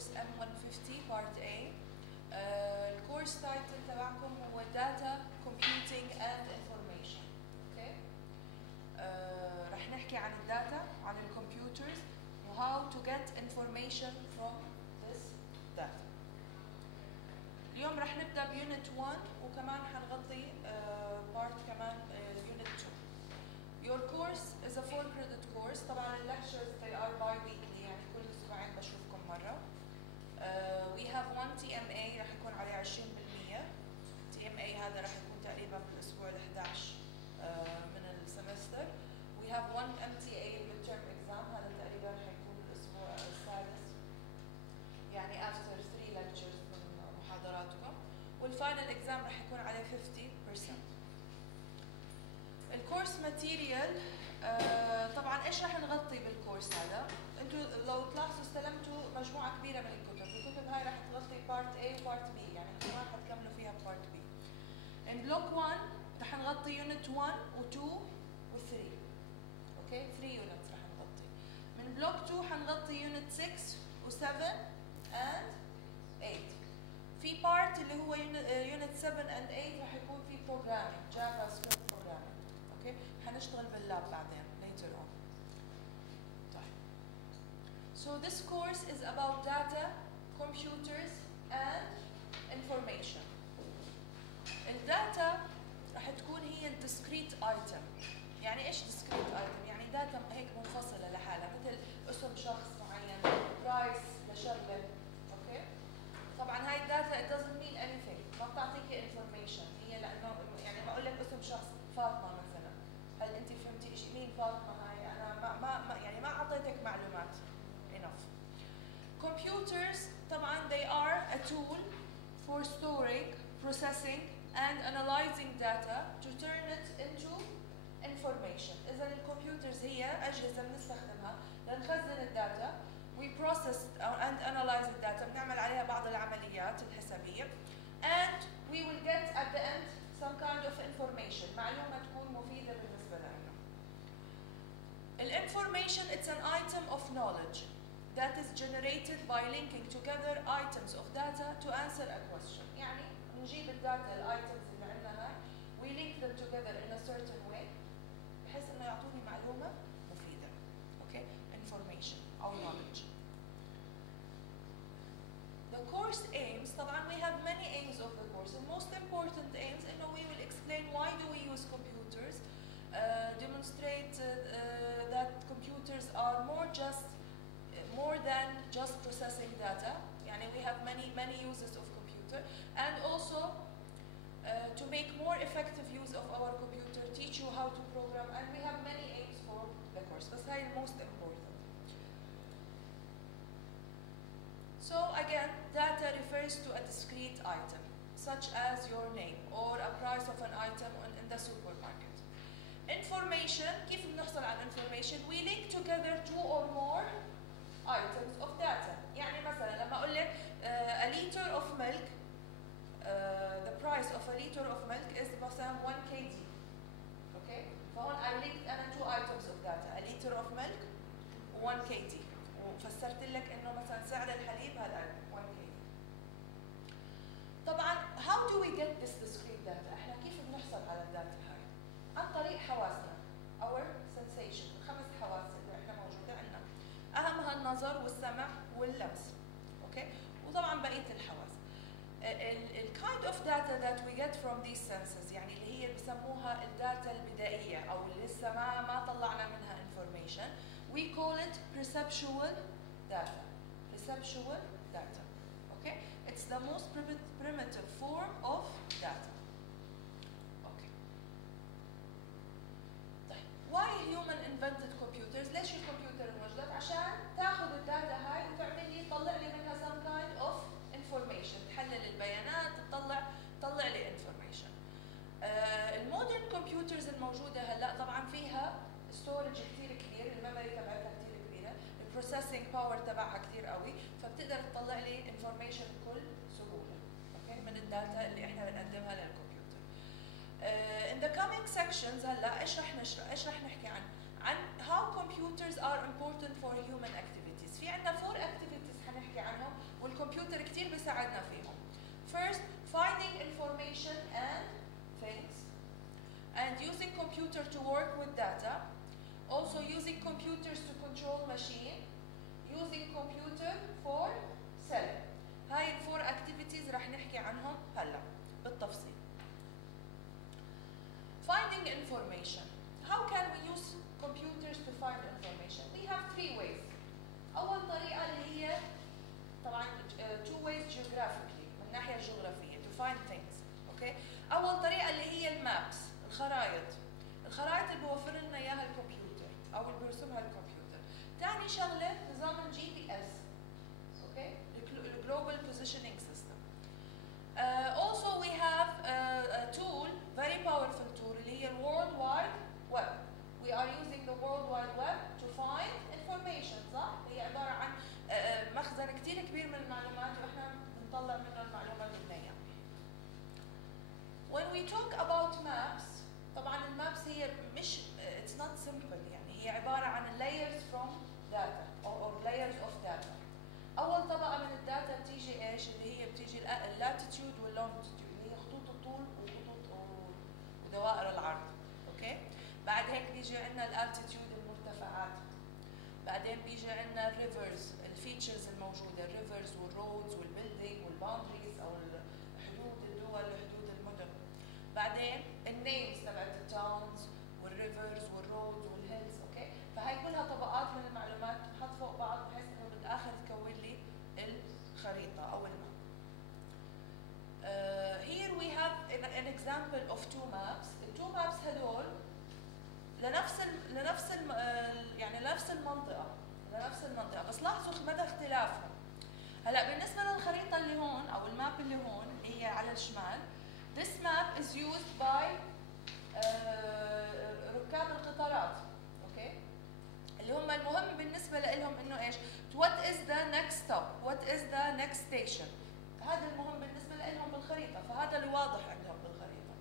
كورس M150 Part A. الكورس تايتل تبعكم هو Data Computing and Information. Okay. رح نحكي عن الداتا، عن الكمبيوترز و how to get information from this data. اليوم رح نبدأ بيونت 1 وكمان حنغطي بارت كمان يونت 2. Your course is a 4 credit course. طبعا lectures they are bi-weekly، يعني كل اسبوعين بشوفكم مرة. We have 1 TMA رح يكون عليه 20%. TMA هذا رح يكون تقريبا بالاسبوع ال11 من السمستر. We have 1 MTA midterm exam، هذا تقريبا رح يكون الاسبوع السادس، يعني after 3 lectures من محاضراتكم. والفاينل اكزام رح يكون عليه 50%. الكورس ماتيريال طبعا ايش رح نغطي بالكورس هذا؟ انتم لو تلاحظوا استلمتوا مجموعه كبيره من الكتب هاي رح تغطي بارت A وبارت B، يعني كمان حتكملوا فيها بارت B. ان بلوك 1 رح نغطي يونت 1 و2 و3. اوكي 3 يونتس رح نغطي. من بلوك 2 حنغطي يونت 6 و7 and 8. في بارت اللي هو يونت 7 and 8 رح يكون في programming جافا سكريبت programming. اوكي حنشتغل باللاب بعدين later on. طيب. So this course is about data, computers and information. الداتا رح تكون هي discrete item. يعني ايش discrete item؟ يعني داتا هيك منفصلة لحالها، مثل اسم شخص معين، برايس لشغلة. اوكي؟ طبعا هاي الداتا it doesn't mean anything، ما بتعطيكي information. هي لانه يعني ما اقول لك اسم شخص فاطمة مثلا، هل انت فهمتي شيء مين فاطمة هاي؟ انا ما اعطيتك معلومات enough. Computers طبعا they are a tool for storing, processing and analyzing data to turn it into information. إذا الكمبيوترز هي أجهزة بنستخدمها لنخزن الداتا. We process and analyze the data، بنعمل عليها بعض العمليات الحسابية. And we will get at the end some kind of information، معلومة تكون مفيدة بالنسبة لنا. Information it's an item of knowledge that is generated by linking together items of data to answer a question. يعني نجيب الداتا الايتمز اللي عندنا هاي we link them together in a certain way بحيث انه يعطوني معلومة مفيدة. Okay? Information أو knowledge. The course aims طبعا we have many aims of the course. The most important aims إنه we will explain why do we use computers, demonstrate that computers are more than just processing data. يعني we have many uses of computer, and also to make more effective use of our computer, teach you how to program, and we have many aims for the course. بس هاي most important. So again, data refers to a discrete item, such as your name or a price of an item in the supermarket. Information, كيف بنحصل على information? We link together 2 or more items of data. يعني مثلا لما أقول لك a liter of milk, the price of a liter of milk is مثلا 1 kg. Okay? فهون I linked أنا 2 items of data, a liter of milk و 1 kg. وفسرت لك إنه مثلا سعر الحليب هذا 1 kg. طبعا how do we get this discrete data؟ إحنا كيف بنحصل على الداتا هاي؟ عن طريق حواسنا. Our sensation، ال5 حواس اللي إحنا موجودة عندنا. أهمها النظر والسمع واللمس. أوكي؟ وطبعا بقية الحواس. ال kind of data that we get from these senses، يعني اللي هي بسموها الداتا البدائية أو اللي لسه ما طلعنا منها information. We call it perceptual data. Perceptual data. Okay? It's the most primitive form of data. Okay. طيب why human invented computers؟ ليش الكمبيوتر انوجدت؟ عشان تاخذ الداتا هاي وتعمل لي تطلع لي منها some kind of information، تحلل البيانات، تطلع لي information. المودرن كمبيوترز الموجودة هلا طبعا فيها ستورج كثير كبير، الميموري تبعتها كثير كبيرة، البروسيسنج باور تبعها كثير قوي، فبتقدر تطلع لي انفورميشن بكل سهولة. اوكي؟ من الداتا اللي احنا بنقدمها للكمبيوتر. in the coming sections هلا ايش رح نحكي عن how computers are important for human activities. في عندنا 4 activities حنحكي عنهم والكمبيوتر كتير بيساعدنا فيهم. First, finding information and things, and using computer to work with data. Also using computers to control machine. Using computer for selling. هاي الفور activities رح نحكي عنهم هلا بالتفصيل. Finding information. How can we use computers to find information? We have three ways. أول طريقة اللي هي طبعا two ways geographically من الناحية الجغرافية to find things. Okay. أول طريقة اللي هي المابس الخرائط. الخرائط اللي بيوفر لنا إياها الكمبيوتر أو اللي بيرسمها الكمبيوتر. ثاني شغلة نظام GPS. Okay. The Global Positioning System. Also we have a tool, very powerful tool اللي هي World Wide Web. We are using the World Wide Web to find information. صح؟ هي عبارة عن مخزن كتير كبير من المعلومات واحنا بنطلع منه المعلومة اللي بدنا اياها. When we talk about maps, طبعا المابس هي مش it's not simple يعني هي عبارة عن layers from data or layers of data. أول طبقة من الداتا بتيجي ايش؟ اللي هي بتيجي اللاتيتيود واللونجيتيود اللي هي خطوط الطول وخطوط ودوائر العرض. اوكي؟ بعد هيك بيجي عندنا الالتيتيود المرتفعات. بعدين بيجي عندنا الريفرز الفيتشرز الموجودة الريفرز والرودز والبيلدينج والباوندريز أو حدود الدول وحدود المدن. بعدين النيمز تبعت التاونز والريفرز والرودز والهيلز. اوكي؟ فهي كلها طبقات من المعلومات بتنحط فوق بعض بحيث انه بالاخر تكون لي الخريطة أو الماب. Here we have an example of two maps. The two maps هدول لنفس المنطقة بس لاحظوا مدى اختلافهم. هلا بالنسبة للخريطة اللي هون أو الماب اللي هون اللي هي على الشمال this map is used by ركاب القطارات. اوكي؟ اللي هم المهم بالنسبة لهم انه ايش؟ what is the next stop? what is the next station? هذا المهم بالنسبة لهم بالخريطة فهذا اللي واضح عندهم بالخريطة.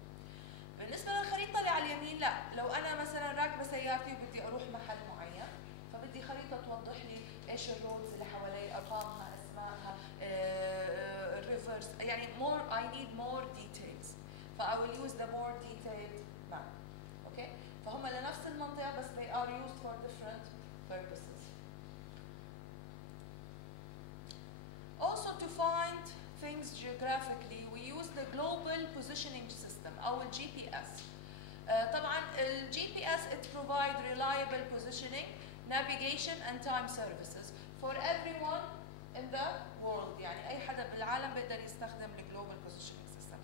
بالنسبة للخريطة اللي على اليمين لا، لو أنا مثلا راكبة سيارتي وبدي أروح محل معين فبدي خريطة توضح لي إيش الرودز اللي حوالي أرقامها أسمائها الريفرز يعني more I need more details ف I will use the more detailed map. أوكي؟ فهم لنفس المنطقة بس they are used for different purposes. Also to find things geographically we use the global positioning system أو ال GPS. طبعا ال GPS it provide reliable positioning, navigation and time services for everyone in the world. يعني أي حدا بالعالم بيقدر يستخدم ال global positioning system.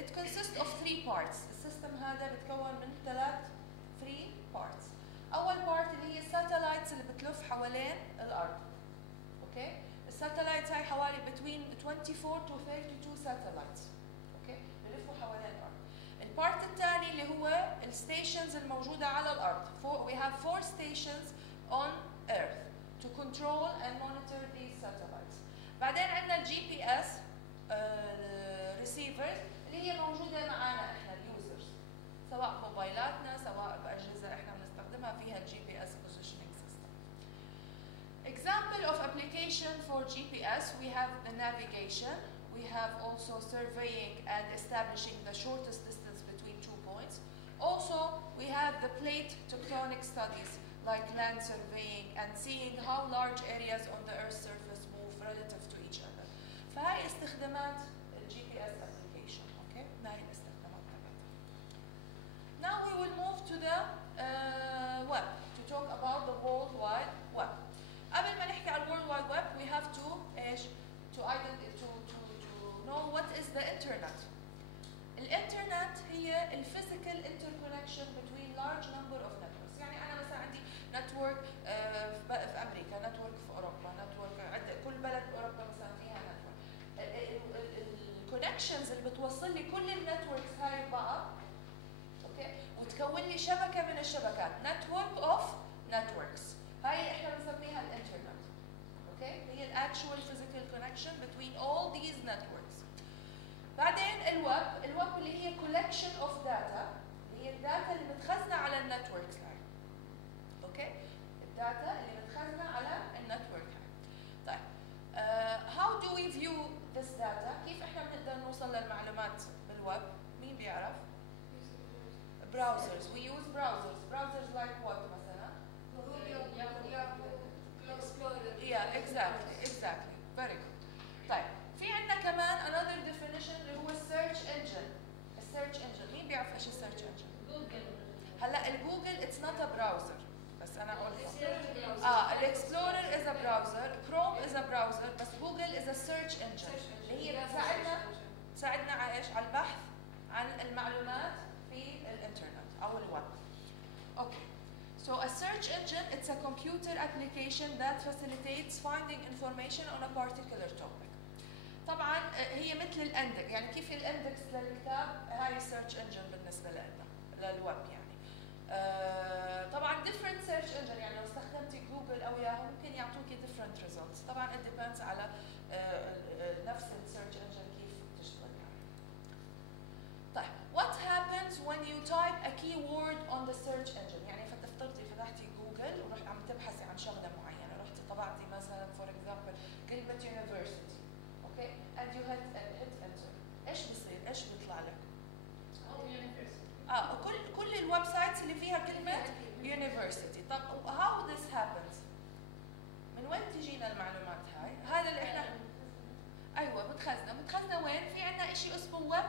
It consists of three parts. السيستم هذا بتكون من three parts. أول part اللي هي satellites اللي بتلف حوالين الأرض. أوكي؟ الساتلايتس هاي حوالي between 24 to 32 satellites. اوكي؟ بلفوا حوالين الارض. البارت الثاني اللي هو الستيشنز الموجودة على الارض. We have 4 stations on earth to control and monitor these satellites. بعدين عندنا GPS receivers اللي هي موجودة معنا احنا اليوزرز. سواء موبايلاتنا سواء بأجهزة احنا بنستخدمها فيها GPS positioning system. Example of application for GPS, we have the navigation, we have also surveying and establishing the shortest distance between 2 points. Also, we have the plate tectonic studies like land surveying and seeing how large areas on the Earth's surface move relative to each other. فهاي استخدامات ال GPS application, okay? هاي الاستخدامات تبعتها. Now we will move to the web to talk about the World Wide Web. قبل ما نحكي على World Wide Web we have to ايش؟ to know what is the internet. الانترنت هي الفيزيكال interconnection between large number of networks. يعني أنا مثلا عندي نتورك في أمريكا، نتورك في أوروبا، نتورك عند كل بلد بأوروبا مثلا فيها نتورك. الكونكشنز اللي بتوصل لي كل النتوركس هاي ببعض، أوكي؟ وتكون لي شبكة من الشبكات، network of networks. هاي احنا بنسميها الانترنت. اوكي؟ هي الاكشوال فيزيكال كونكشن between all these networks. بعدين الويب اللي هي collection of data اللي هي الداتا اللي متخزنه على النتوركس هاي. الداتا اللي متخزنه على النتورك هاي. طيب how Browsers. We use browsers. Browsers like what مثلا؟ Yeah, exactly. Very good. طيب في عندنا كمان another definition اللي هو search engine. السيرش انجن، مين بيعرف ايش السيرش انجن؟ جوجل. هلا الجوجل اتس نوت ا براوزر، بس انا قلت الاكسبلورر از ا براوزر، كروم از ا براوزر، بس جوجل از ا سيرش انجن اللي هي تساعدنا على ايش؟ على البحث عن المعلومات في الانترنت او الويب. اوكي. So a search engine, it's a computer application that facilitates finding information on a particular topic. طبعا هي مثل الاندكس، يعني كيف الاندكس للكتاب هاي search engine بالنسبه لنا للويب يعني. طبعا different search engine، يعني لو استخدمتي جوجل او ياهو ممكن يعطوكي different results. طبعا it depends على نفس السيرش engine كيف بتشتغل يعني. طيب what happens when you type a keyword on the search engine؟ يعني فتحتي جوجل ورحت عم تبحثي عن شغله معينه، رحتي طبعتي مثلا for example كلمه university، اوكي؟ and you hit enter، ايش بصير؟ ايش بيطلع لك؟ كل الويب سايتس اللي فيها كلمه university. طب how this happens؟ من وين تجينا المعلومات هاي؟ هذا اللي احنا ايوه متخزنه وين؟ في عندنا شيء اسمه ويب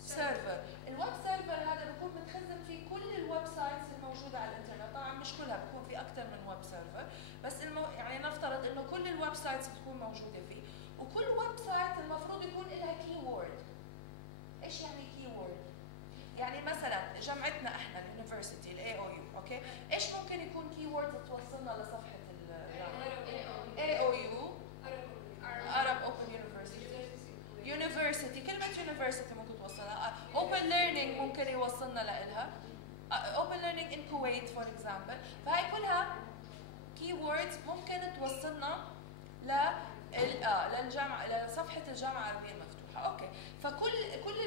سيرفر. الويب سيرفر هذا بكون متخزن فيه كل الويب سايتس الموجوده على الانترنت، طبعا مش كلها، بكون في اكثر من ويب سيرفر، بس يعني نفترض انه كل الويب سايتس بتكون موجوده فيه، وكل ويب سايت المفروض يكون لها كيورد. ايش يعني كيورد؟ يعني مثلا جامعتنا احنا اليونيفرسيتي الاي او يو، اوكي؟ ايش ممكن يكون كيورد توصلنا لصفحه الاي او يو؟ Arab Open University، كلمة University ممكن توصلها. Open Learning ممكن يوصلنا لإلها. Open Learning in Kuwait for example. فهي كلها keywords ممكن توصلنا للجامعة، لصفحة الجامعة العربية المفتوحة. أوكي. فكل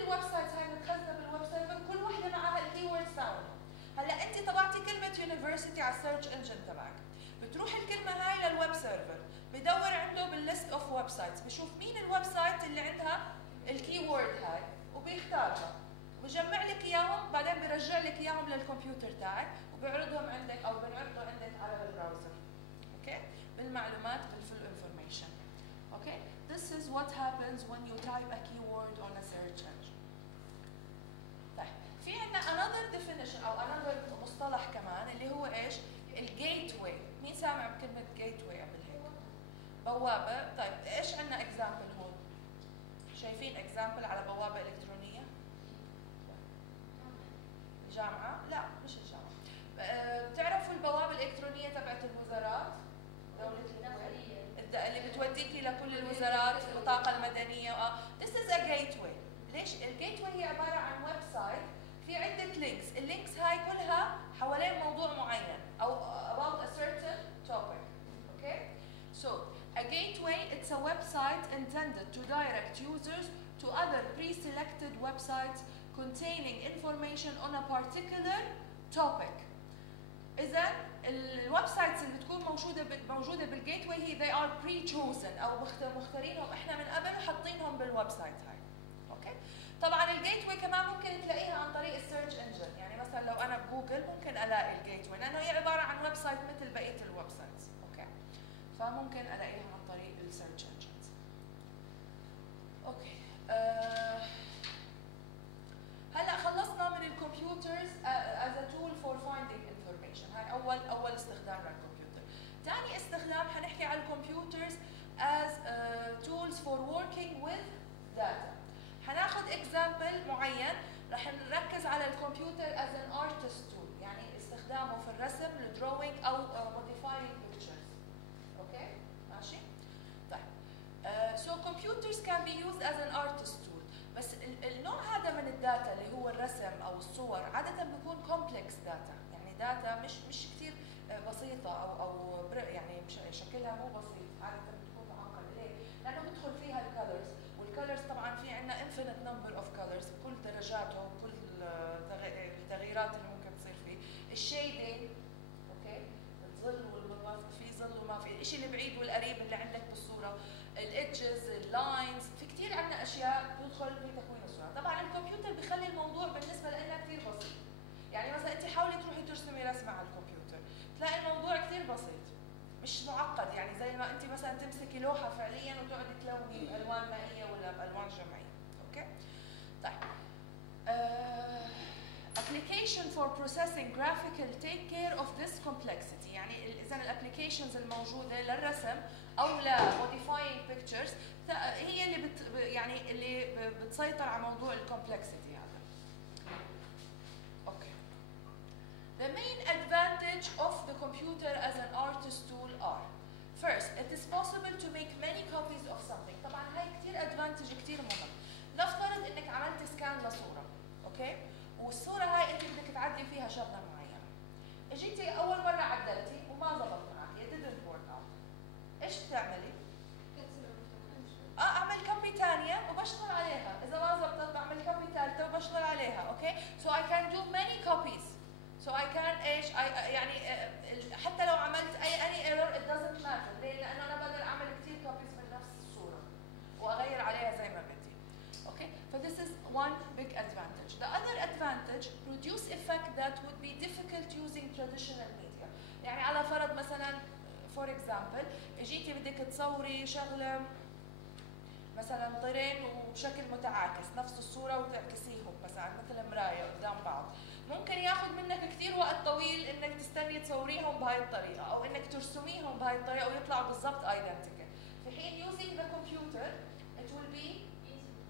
الويب سايتس هاي متخزنة بالويب سيرفر، كل وحدة معها الكيوردز تاعها. هلا أنت طبعتي كلمة University على السيرش انجن تبعك، بتروح الكلمة هاي للويب سيرفر، بدور عنده بالليست اوف ويب سايتس، بشوف مين الويب سايت اللي عندها الكيورد هاي وبيختارها وبجمع لك اياهم، بعدين بيرجع لك اياهم للكمبيوتر تاعك وبيعرضهم عندك او بنعرضه عندك على البراوزر. اوكي؟ بالمعلومات بالفول انفورميشن. اوكي؟ This is what happens when you type a keyword on a search engine. طيب في عندنا another definition او another مصطلح كمان اللي هو ايش؟ الجيت واي. مين سامع بكلمة جيت واي قبل هيك؟ بوابة. طيب ايش عندنا اكزامبل هون؟ شايفين اكزامبل على بوابة إلكترونية؟ الجامعة؟ لا مش الجامعة. بتعرفوا البوابة الإلكترونية تبعت الوزارات؟ دولة الكويت اللي بتوديكي لكل الوزارات، البطاقة المدنية. This is a gateway. ليش؟ الجيت واي هي عبارة عن ويب سايت في عدة لينكس، اللينكس هاي كلها حوالين موضوع معين أو about a certain topic. Okay? So a gateway, it's a website intended to direct users to other pre-selected websites containing information on a particular topic. إذا الويب سايتس اللي بتكون موجودة بالجيت واي هي they are pre-chosen أو مختارينهم احنا من قبل وحاطينهم بالويب سايت هاي. أوكي؟ طبعا الجيت واي كمان ممكن تلاقيها عن طريق السيرش انجن، يعني مثلا لو أنا بجوجل ممكن ألاقي الجيت واي لأنه هي عبارة عن ويب سايت مثل بقية الويب سايتس. أوكي؟ فممكن ألاقيها عن طريق السيرش انجنز. أوكي. هلا خلصنا من الكمبيوترز as a tool for finding information. هاي أول استخدام للكمبيوتر. ثاني استخدام حنحكي على الكمبيوترز as tools for working with data. حناخذ example معين، رح نركز على الكمبيوتر as an artist tool، يعني استخدامه في الرسم، الدروينج أو modifying pictures. أوكي؟ ماشي؟ طيب. So computers can be used as an artist tool. بس النوع هذا من الداتا اللي هو الرسم او الصور عاده بيكون كومبلكس داتا، يعني داتا مش كثير بسيطه او يعني شكلها مو بسيط، عاده بتكون معقده. ليه؟ لانه بدخل فيها الكالرز، والكالرز طبعا في عندنا infinite number of colors بكل درجاته وكل التغييرات اللي ممكن تصير فيه. الشيدنج، اوكي؟ الظل في ظل وما في، الشيء اللي بعيد والقريب اللي عندك بالصوره، الادجز، اللاينز، في كثير عندنا اشياء بتدخل في تكوين الصوره. طبعا الكمبيوتر بخلي الموضوع بالنسبه لنا كثير بسيط، تمسكي لوحه فعليا وتقعدي تلوني بالوان مائيه ولا بالوان جمعيه. اوكي؟ طيب application for processing graphical take care of this complexity. يعني اذا الابلكيشنز الموجوده للرسم او ل modifying pictures هي اللي يعني اللي بتسيطر على موضوع الكومبلكسيتي هذا. اوكي. The main advantage of the computer as an artist tool are: first, it is possible to make many copies of something. طبعا هاي كثير advantage كثير مهم. نفترض انك عملت سكان لصوره، اوكي؟ والصوره هاي انت بدك تعدلي فيها شغله معينه. اجيتي اول مره عدلتي وما زبط معك، it didn't work out. ايش بتعملي؟ اعمل كوبي ثانيه وبشتغل عليها، اذا ما زبطت بعمل كوبي ثالثه وبشتغل عليها، اوكي؟ So I can do many copies. So I can ايش؟ يعني حتى لو عملت any error it doesn't matter، ليه؟ لانه انا بقدر اعمل كثير copies من نفس الصوره واغير عليها زي ما بدي. اوكي؟ So this is one big advantage. The other advantage, produce effect that would be difficult using traditional media. يعني على فرض مثلا for example اجيتي بدك تصوري شغله مثلا طيرين وبشكل متعاكس نفس الصوره وتعكسيهم مثلا مثل مرايه قدام بعض، ممكن ياخذ منك كثير وقت طويل انك تستني تصوريهم بهاي الطريقه او انك ترسميهم بهاي الطريقه ويطلعوا بالضبط identical. في حين using the computer it will be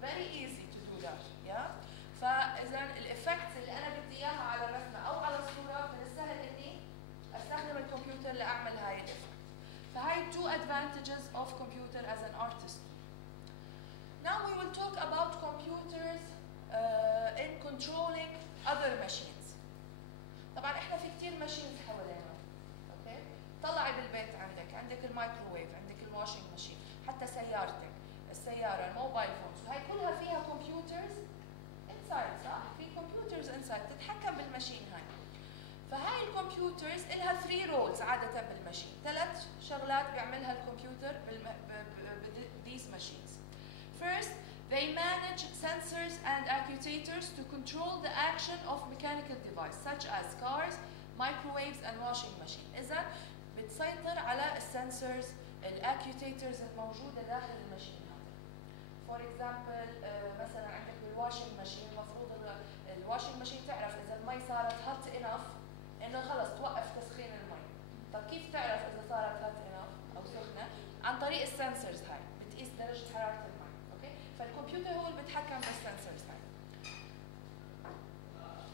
very easy to do that. yeah? فاذا الافكتس اللي انا بدي اياها على الرسمه او على الصوره من السهل اني استخدم الكمبيوتر لاعمل هاي الافكت. فهاي two advantages of computer as an artist. Now we will talk about computers in controlling other machines. طبعا احنا في كثير ماشينز حوالينا، اوكي؟ طلعي بالبيت عندك المايكروويف، عندك الواشنج ماشين، حتى سيارتك، السياره، الموبايل فونز، وهي كلها فيها كمبيوترز انسايد، صح؟ في كمبيوترز انسايد تتحكم بالماشين هاي. فهاي الكمبيوترز لها 3 رولز عاده بالماشين، 3 شغلات بيعملها الكمبيوتر these machines. First, they manage sensors and actuators to control the action of mechanical devices such as cars, microwaves and washing machine. إذا بتسيطر على السنسورز الاكيوتيترز الموجودة داخل الماشين هذا. For example مثلا عندك بالواشنج ماشين المفروض الواشنج ماشين تعرف إذا المي صارت hot enough إنه خلص توقف تسخين المي. طب كيف تعرف إذا صارت hot enough أو سخنة؟ عن طريق السنسورز هاي، بتقيس درجة حرارة المي. فالكمبيوتر هو اللي بيتحكم بالسنسورز هاي.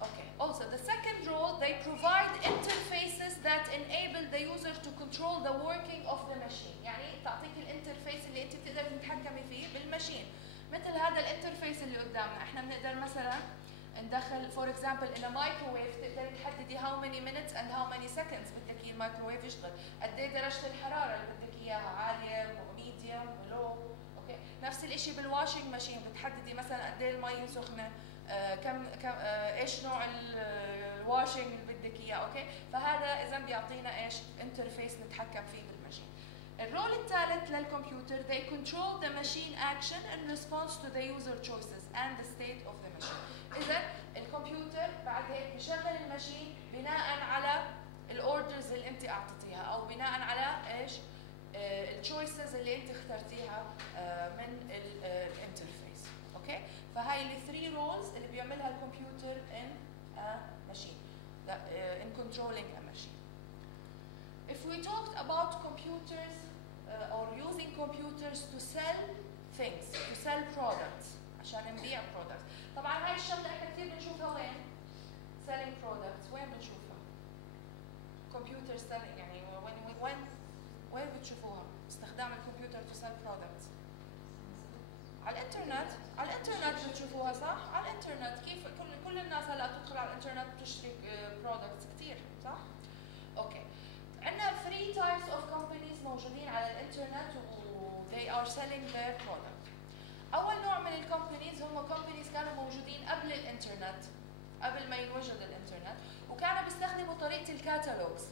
Okay. Also, the second role, they provide interfaces that enable the user to control the working of the machine. يعني تعطيك الانترفيس اللي انت بتقدر تتحكمي فيه بالماشين. مثل هذا الانترفيس اللي قدامنا، احنا بنقدر مثلا ندخل for example in a microwave تقدري تحددي how many minutes and how many seconds بدك اياه الميكروويف يشتغل، قد ايه درجة الحرارة اللي بدك اياها، عالية وميديوم ولو. نفس الشيء بالواشنج ماشين بتحددي مثلا قد ايه المي سخنه، ايش نوع الواشنج اللي بدك اياه، اوكي؟ فهذا اذا بيعطينا ايش؟ انترفيس نتحكم فيه بالماشين. الرول الثالث للكمبيوتر they control the machine action in response to the user choices and the state of the machine. اذا الكمبيوتر بعد هيك بشغل الماشين بناء على الاوردرز اللي انت اعطيتيها او بناء على ايش؟ التشويسز اللي انت اخترتيها من الانترفيس، اوكي؟ فهاي ال 3 رولز اللي بيعملها الكمبيوتر in a machine, in controlling a machine. If we talked about computers or using computers to sell things, to sell products، عشان نبيع products. طبعا هاي الشغله احنا كثير بنشوفها وين؟ selling products، وين بنشوفها؟ computer selling، يعني وين بتشوفوها؟ استخدام الكمبيوتر to sell products. على الانترنت بتشوفوها، صح؟ على الانترنت. كيف كل الناس هلا تدخل على الانترنت تشتري برودكتس كثير، صح؟ اوكي. عندنا 3 types of companies موجودين على الانترنت و they are selling their product. اول نوع من الكومبانيز هم companies كانوا موجودين قبل الانترنت، قبل ما ينوجد الانترنت، وكانوا بيستخدموا طريقة الكاتالوجز.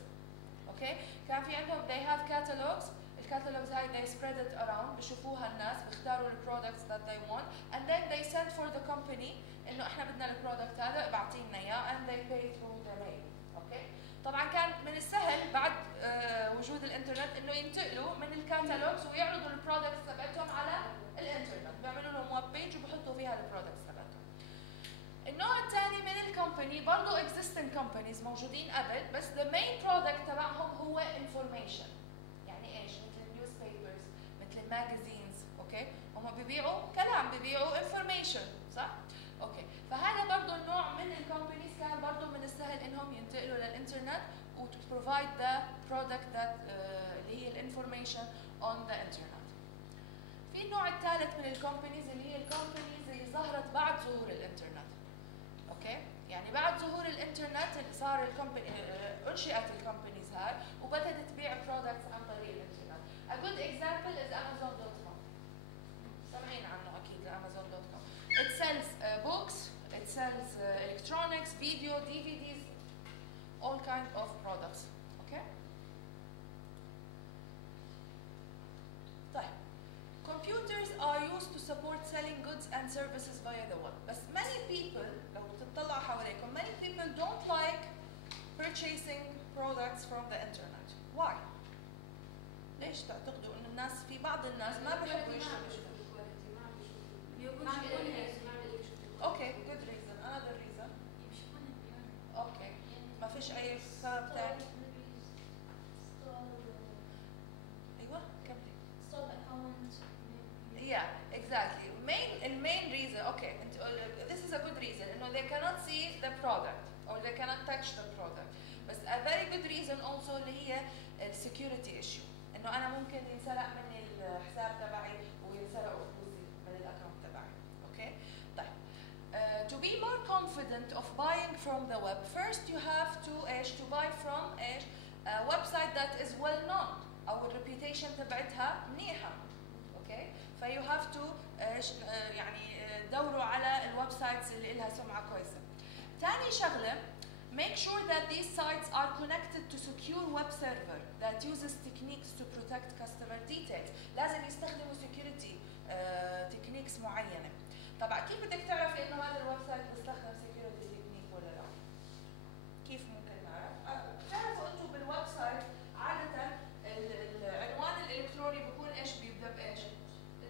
اوكي؟ كان في عندهم they have catalogs، الكاتالوجز هاي they spread it around، بشوفوها الناس، بيختاروا البرودكتس that they want and then they send for the company انه احنا بدنا البرودكت هذا ابعطي لنا اياه and they pay through the mail. اوكي؟ طبعا كان من السهل بعد وجود الانترنت انه ينتقلوا من الكاتالوجز ويعرضوا البرودكتس تبعتهم على الانترنت، بيعملوا لهم ويب بيج وبحطوا فيها البرودكتس تبعتهم. النوع الثاني من الكومباني برضه existing companies موجودين قبل، بس the main product تبعهم هو information. يعني ايش؟ مثل النيوز بيبرز، مثل الماجازينز، اوكي؟ هم بيبيعوا كلام، بيبيعوا information، صح؟ اوكي، فهذا برضه النوع من الكومبانيز كان برضه من السهل انهم ينتقلوا للانترنت و to provide the product that اللي هي الانفورميشن on the internet. في النوع الثالث من الكومبانيز اللي هي الكومبانيز اللي ظهرت بعد ظهور الانترنت. اوكي؟ يعني بعد ظهور الانترنت صار الكومباني انشئت الكومبانيز هاي وبدأت تبيع برودكتس عن طريق الانترنت. A good example is Amazon.com. سامعين عنه اكيد Amazon.com. It sells books, it sells electronics, video, DVDs, all kind of products. Okay? طيب. Computers are used to support selling goods and services via the web. بس many people لو تطلعوا حواليكم many people don't like purchasing products from the internet. Why? ليش تعتقدوا إنه الناس في بعض الناس ما بيحبوا يشتروا؟ Okay, good reason. Another reason. Okay. ما فيش أي سبب ثاني. أيوة كملي. Stall account. Yeah, exactly. Main reason. Okay, this is a good reason. إنه they cannot see the product or they cannot touch the product. بس a very good reason also اللي هي security issue. إنه أنا ممكن ينسرق مني الحساب تبعي وينسرقوا فلوسي من الأكاونت تبعي. Okay. طيب. To be more confident of buying from the web, first you have to buy from a website that is well known أو الريبيوتيشن تبعتها منيحة. Okay. فيو هاف تو يعني دوروا على الويب سايتس اللي لها سمعة كويسة. ثاني شغلة make sure that these sites are connected to secure web server that uses techniques to protect customer details. لازم يستخدموا security techniques معينة. طبعا كيف بدك تعرفي انه هذا الويب سايت بيستخدم security technique ولا لا؟ كيف ممكن نعرف؟ بتعرفوا انتم بالويب سايت عادة العنوان الالكتروني بيكون ايش بيبدا بايش؟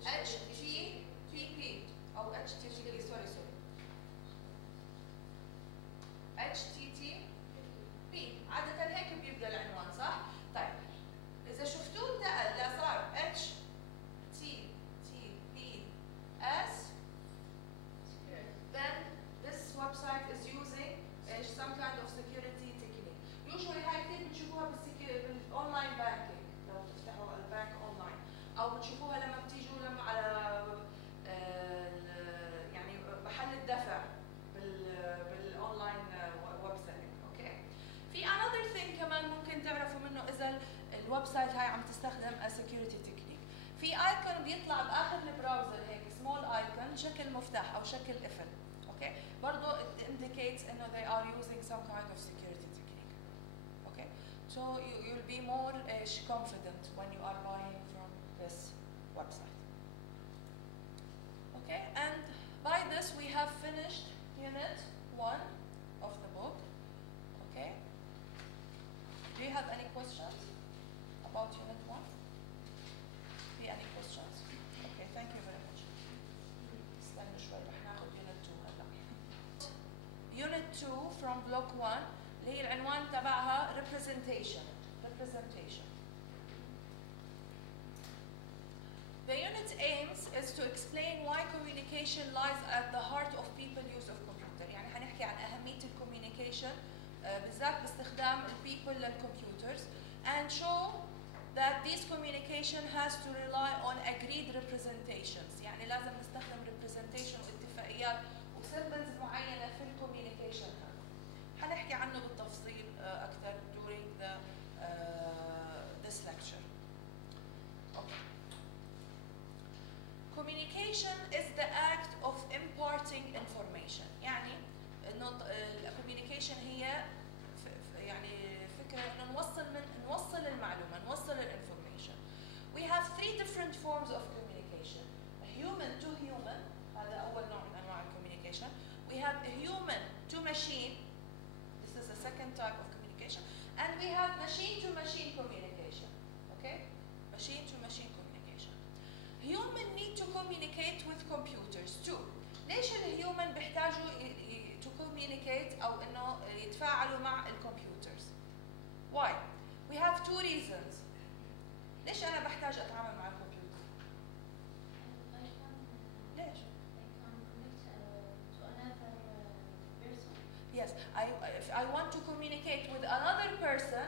HTTP او HTTP sorry HTTP عادة هيك بيبدا العنوان صح؟ طيب إذا شفتوه انتقل لصار HTTPS then this website is using some kind of security technique. Usually هاي كثير بتشوفوها بالاونلاين بانكينج لو تفتحوا البنك اونلاين او بتشوفوها لما بتيجوا على يعني محل الدفع بالاونلاين ويب سايت. اوكي. في another thing كمان ممكن تعرفوا منه اذا الويب سايت هاي عم تستخدم a security technique. في ايكون بيطلع باخر البراوزر هيك small icon شكل مفتاح او شكل قفل. اوكي. برضه it indicates انه they are using some kind of security technique. Okay. So you'll be more confident when you are buying from this website. Okay, and by this we have finished unit 1 of the book. Okay. Do you have any questions about unit 1? Any questions? Okay, thank you very much. استنوا شوي رح ناخذ unit 2 هلا. Unit 2 from block 1 اللي هي العنوان تبعها representation. The unit aims is to explain why communication lies at the heart of people use of computer. يعني حنحكي عن أهمية الكوميونيكيشن بالذات باستخدام people للcomputers and show that this communication has to rely on agreed representations. يعني لازم نستخدم representation واتفاقيات وسيمبلز معينة في الكوميونيكيشن هذا. حنحكي عنه بالتفصيل أكثر during this lecture. Okay. Communication is the act of imparting information. يعني إنه communication هي يعني فكرة إنه نوصل المعلومة، نوصل الانفورميشن. We have 3 different forms of communication. Human to human، هذا أول نوع من أنواع communication. We have human to machine. This is the second type of communication. and we have machine to machine communication. Okay? Machine to machine communication. Human need to communicate with computers too. ليش الهيومن بيحتاجوا to communicate أو إنه يتفاعلوا مع الكمبيوترز؟ Why? We have two reasons. ليش أنا بحتاج أتعامل مع الكمبيوتر؟ ليش؟ Yes, if I want to communicate with another person,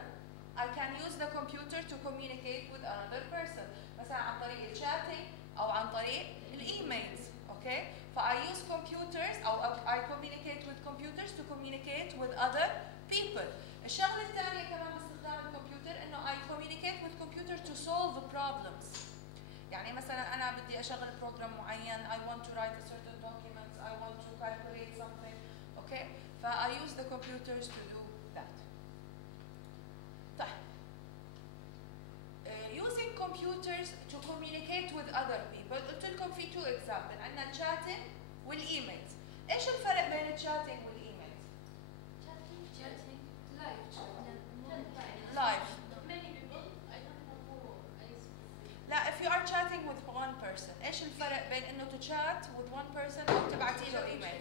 I can use the computer to communicate with another person. مثلا عن طريق الشاتنج أو عن طريق الإيميلز. Okay? I use computers أو I communicate with computers to communicate with other people. الشغلة الثانية كمان باستخدام الكمبيوتر إنه I communicate with computer to solve problems. يعني مثلا أنا بدي أشغل program معين, I want to write a certain document, I want to calculate something. Okay? I use the computers to do that. طيب. Using computers to communicate with other people. قلت لكم في two examples. عندنا الشاتنج والإيميلز. إيش الفرق بين الشاتنج والإيميلز؟ Chatting Live. Many people, I don't know who is. لا, if you are chatting with one person, إيش الفرق بين إنه to chat with one person أو تبعتي له إيميل؟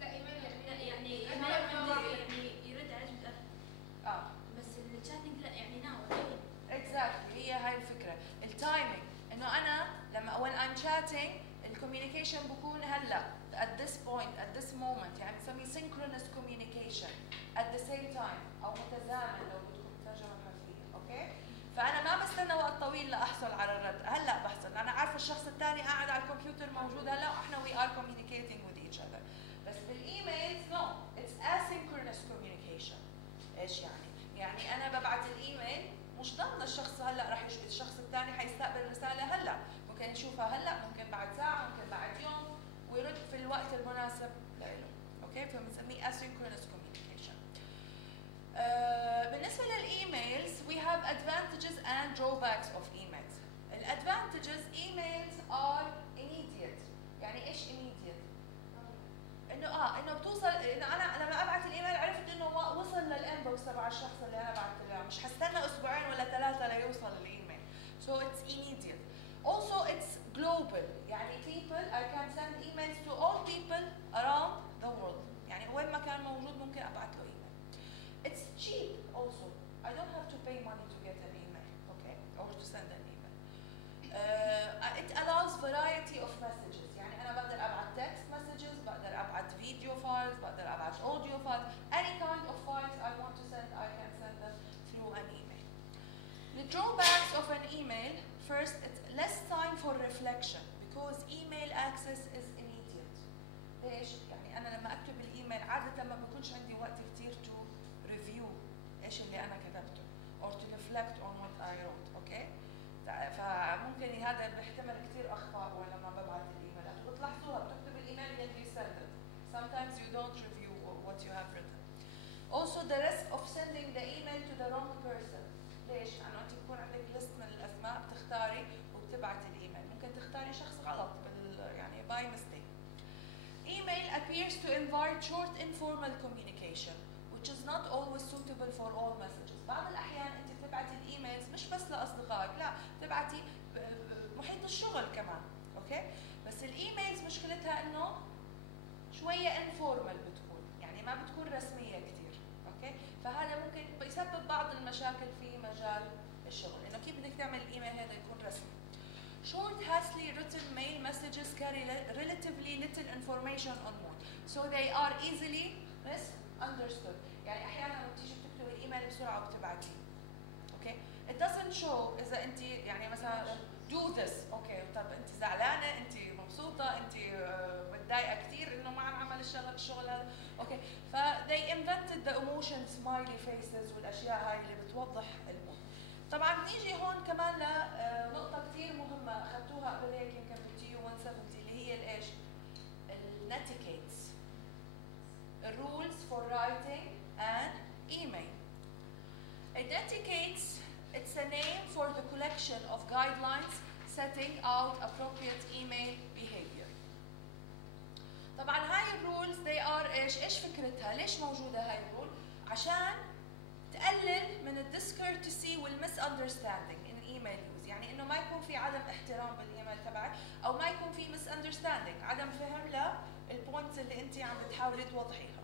لا إيميل يعني يرد عليك متأخر. بس الشاتنج لا يعني ناوي. Exactly, هي هاي الفكرة. التايمينج إنه أنا لما when I'm chatting الكوميونيكيشن بكون هلا at this point at this moment يعني بنسميه synchronous communication at the same time أو متزامن لو بدكم ترجمة حرفية. أوكي؟ فأنا ما بستنى وقت طويل لأحصل على الرد، هلا بحصل، أنا عارفة الشخص الثاني قاعد على الكمبيوتر موجود هلا وإحنا we are communicating with each other. بس بالإيميلز no, it's asynchronous communication. إيش يعني؟ يعني أنا ببعت الإيميل مش ضمن الشخص هلا رح الشخص الثاني حيستقبل الرسالة هلا، ممكن يشوفها هلا، ممكن بعد ساعة، ممكن بعد يوم، ويرد في الوقت المناسب له. اوكي؟ فبنسميه asynchronous communication. بالنسبة للإيميلز we have advantages and drawbacks of emails. الادفانتجز emails are immediate. يعني ايش immediate؟ انه بتوصل، انه انا لما ابعت الايميل عرفت انه وصل للانبوكس تبع الشخص اللي انا بعت له، مش حستنى اسبوعين ولا ثلاثه ليوصل الايميل. So it's immediate. Also it's global. يعني people I can send emails to all people around the world. يعني وين ما كان موجود ممكن ابعت له ايميل. It's cheap also. I don't have to pay money to get an email, okay, or to send an email. It allows variety of messages. يعني أنا بقدر أبعت text messages, بقدر أبعت video files, بقدر أبعت audio files. Any kind of files I want to send, I can send them through an email. The drawbacks of an email, first, it's less time for reflection because email access is immediate. ليش؟ يعني أنا لما أكتب الإيميل عادة ما بكونش عندي وقت كتير to review إيش اللي أنا كتبته or to reflect on what I wrote, okay? فممكن هذا بيحتمل كثير اخطاء ولما ببعث الايميلات، وبتلاحظوها بتكتب الايميل and you send it. Sometimes you don't review what you have written. Also the risk of sending the email to the wrong person. ليش؟ لانه انت بيكون عندك ليست من الاسماء بتختاري وبتبعتي الايميل، ممكن تختاري شخص غلط يعني by mistake. Email appears to invite short informal communication which is not always suitable for all messages. بعض الاحيان انت بتبعتي الايميلز مش بس لاصدقائك، لا بتبعتي محيط الشغل كمان، اوكي؟ بس الايميلز مشكلتها انه شويه انفورمال بتكون، يعني ما بتكون رسميه كثير، اوكي؟ فهذا ممكن يسبب بعض المشاكل في مجال الشغل، انه كيف بدك تعمل الايميل هذا يكون رسمي. Short, hastily written mail messages carry relatively little information on mood, so they are easily misunderstood. يعني احيانا لما بتيجي بتكتبي الايميل بسرعه وبتبعتيه، اوكي؟ It doesn't show اذا انت يعني مثلا do this، اوكي، طب انت زعلانه، انت مبسوطه، انت متضايقه كثير انه ما عم عمل الشغل هذا، اوكي؟ ف they invented the emotion smiley faces والاشياء هاي اللي بتوضح المود. طبعا بنيجي هون كمان لنقطه كثير مهمه اخذتوها قبل هيك يمكن بالتيو 170 اللي هي الايش؟ النتيكيتس. Rules for writing an email. Etiquettes, it's a name for the collection of guidelines setting out appropriate email behavior. طبعا هاي الرولز they are ايش فكرتها؟ ليش موجودة هاي الرول؟ عشان وتقلل من الديسكورتسي والمس اندرستاندينج ان ايميل يوز، يعني انه ما يكون في عدم احترام بالايميل تبعك، او ما يكون في مس اندرستاندينج، عدم فهم للبوينتس اللي انت عم بتحاولي توضحيها.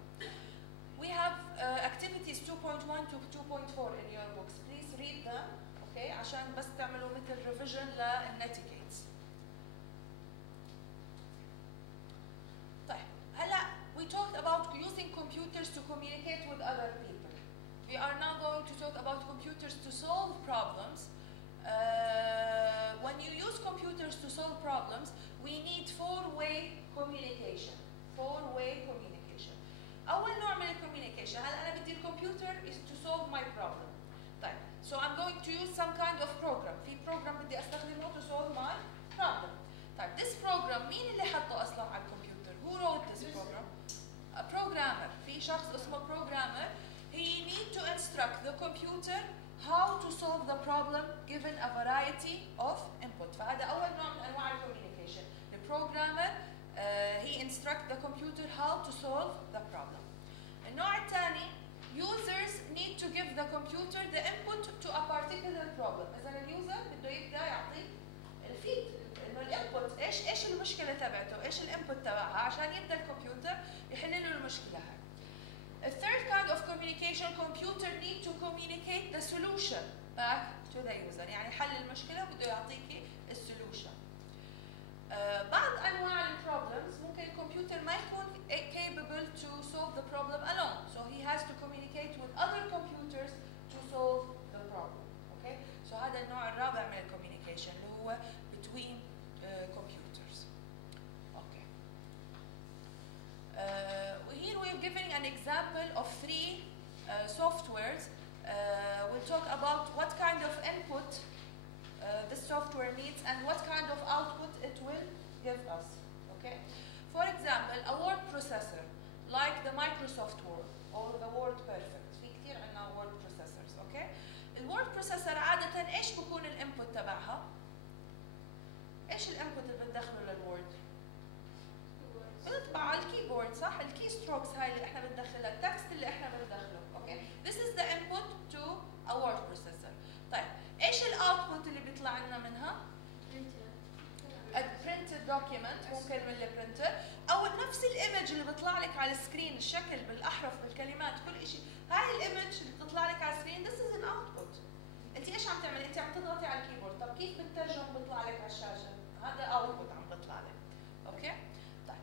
We have activities 2.1 to 2.4 in your books. Please read them, okay? عشان بس تعملوا مثل revision للنتيجات. طيب هلا we talked about using computers to communicate with other people. We are now going to talk about computers to solve problems. When you use computers to solve problems, we need four-way communication. Four-way communication. أول نوع من الcommunication، هلا أنا بدي الكمبيوتر is to solve my problem. طيب so I'm going to use some kind of program. في program بدي أستخدمه to solve my problem. طيب this program مين اللي حطه أصلاً على الكمبيوتر؟ Who wrote this program? A programmer. في شخص اسمه programmer. He need to instruct the computer how to solve the problem given a variety of input. فهذا أول نوع من أنواع الcommunication. The programmer he instruct the computer how to solve the problem. النوع الثاني users need to give the computer the input to a particular problem. إذا اليوزر بده يبدأ يعطيك الفيد إنه الانبوت إيش المشكلة تبعته، إيش الانبوت تبعها عشان يبدأ الكمبيوتر يحل له المشكلة هاي. A third kind of communication, computer need to communicate the solution back to the user. يعني حل المشكلة بده يعطيكي السولوشن. بعض أنواع البروبلمز ممكن الكمبيوتر ما يكون capable to solve the problem alone. So he has to communicate with other computers to solve the problem. Okay? So هذا النوع الرابع من الcommunication اللي هو between computers. Okay. Here we are giving an example of three softwares. We'll talk about what kind of input this software needs and what kind of output it will give us. Okay. For example, a word processor like the Microsoft Word or the Word Perfect. في كثير عندنا word processors. Okay. الword processor عادة إيش بكون الانبوت تبعها؟ إيش الانبوت اللي بندخله للوورد؟ بنطبع على الكيبورد صح؟ الكي ستروكس هاي اللي احنا بندخلها، التكست اللي احنا بندخله. اوكي. This is the input to a word processor. طيب ايش الاوتبوت اللي بيطلع لنا منها؟ printed document ممكن من البرنتر، او نفس الايمج اللي بيطلع لك على السكرين، الشكل بالاحرف بالكلمات كل شيء، هاي الايمج اللي بتطلع لك على السكرين this is an output. انت ايش عم تعملي؟ انت عم تضغطي على الكيبورد، طب كيف بتترجم بيطلع لك على الشاشه؟ هذا اوتبوت عم بيطلع لك. اوكي؟ طيب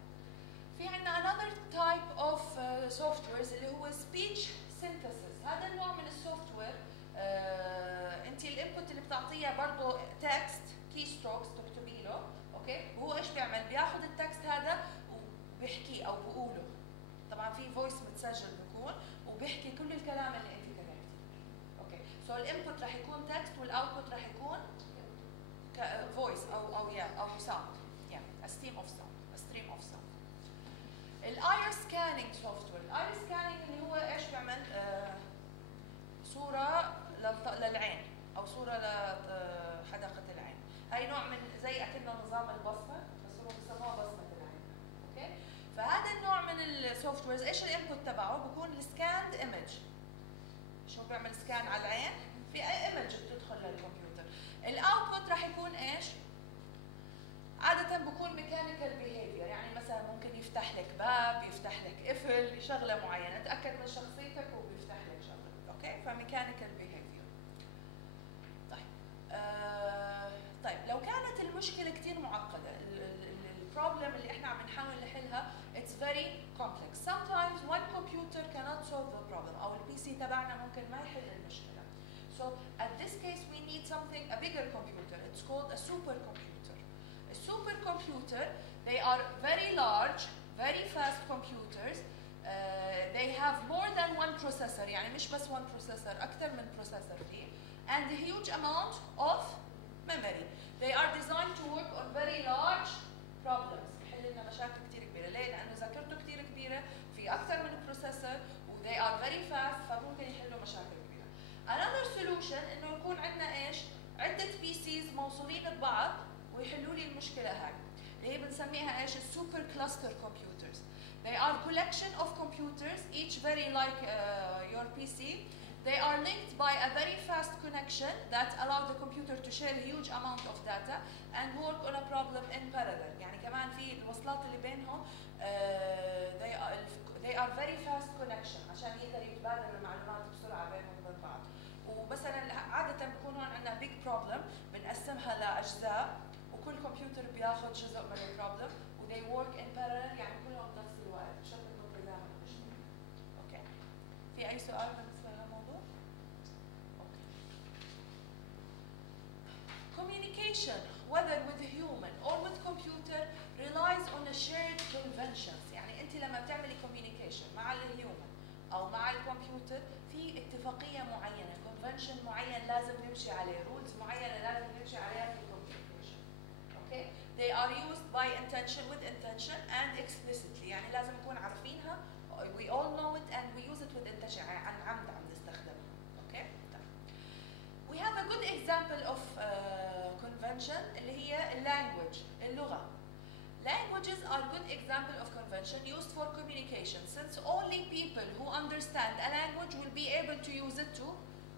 في عندنا another type of softwares اللي هو speech synthesis. هذا النوع من السوفت وير انت الانبوت اللي بتعطيها برضه تكست كي ستروكس تكتبي له. اوكي. وهو ايش بيعمل؟ بياخذ التكست هذا وبيحكيه او بقوله. طبعا في فويس متسجل بيكون وبيحكي كل الكلام اللي انت كتبتيه. اوكي. سو الانبوت راح يكون تكست والاوتبوت راح يكون فويس او ساوند. a stream of sound. الاير سكانينج سوفت وير. الاير سكانينج اللي هو ايش بيعمل؟ صوره للعين او صوره لحدقه العين. هاي نوع من زي اكنه نظام البصمه بس هم بسموها بصمه العين. اوكي. فهذا النوع من السوفت ويرز ايش الانبوت تبعه؟ بكون السكاند ايمج. شو بيعمل سكان على العين؟ في ايمج بتدخل للكمبيوتر. الاوتبوت راح يكون ايش؟ عادة بكون ميكانيكال بيهيفير، يعني مثلا ممكن يفتح لك باب، يفتح لك قفل، شغلة معينة، تأكد من شخصيتك وبيفتح لك شغلة. اوكي؟ فميكانيكال بيهيفير. طيب طيب لو كانت المشكلة كثير معقدة، البروبلم اللي احنا عم نحاول نحلها it's very complex. Sometimes one computer cannot solve the problem أو البي سي تبعنا ممكن ما يحل المشكلة. So at this case we need something, a bigger computer. It's called a supercomputer. A supercomputer, they are very large, very fast computers. They have more than one processor, يعني مش بس one processor، أكثر من processor فيه. And a huge amount of memory. They are designed to work on very large problems. بحل لنا مشاكل كثير كبيرة. ليه؟ لأنه ذاكرته كثير كبيرة، في أكثر من processor، و they are very fast، فممكن يحلوا مشاكل كبيرة. Another solution إنه يكون عندنا إيش؟ عدة PCs موصولين ببعض ويحلوا لي المشكلة هاي. اللي هي بنسميها إيش؟ السوبر كلاستر computers. They are collection of computers, each very like your PC. They are linked by a very fast connection that allow the computer to share huge amount of data and work on a problem in parallel. يعني كمان في الوصلات اللي بينهم they are very fast connection عشان يقدر يتبادل المعلومات بسرعة بينهم وبين بعض. ومثلا عادة بكون هون عندنا big problem بنقسمها لأجزاء وكل كمبيوتر بياخذ جزء من البروبلم و they work in parallel يعني كلهم بنفس الوقت بشكل متزامن. اوكي. في أي سؤال بالنسبة للموضوع؟ اوكي. Communication, whether with a human or with computer, relies on a shared conventions. يعني أنت لما بتعملي communication مع الهيومن أو مع الكمبيوتر في اتفاقية معينة، convention معين لازم نمشي عليه، rules معينة لازم نمشي عليها في communication. Okay? They are used by intention, with intention and explicitly. يعني لازم نكون عارفينها. We all know it and we use it with intention. يعني عن عمد عم نستخدمها. Okay? We have a good example of convention اللي هي language، اللغة. Languages are good example of convention used for communication since only people who understand a language will be able to use it to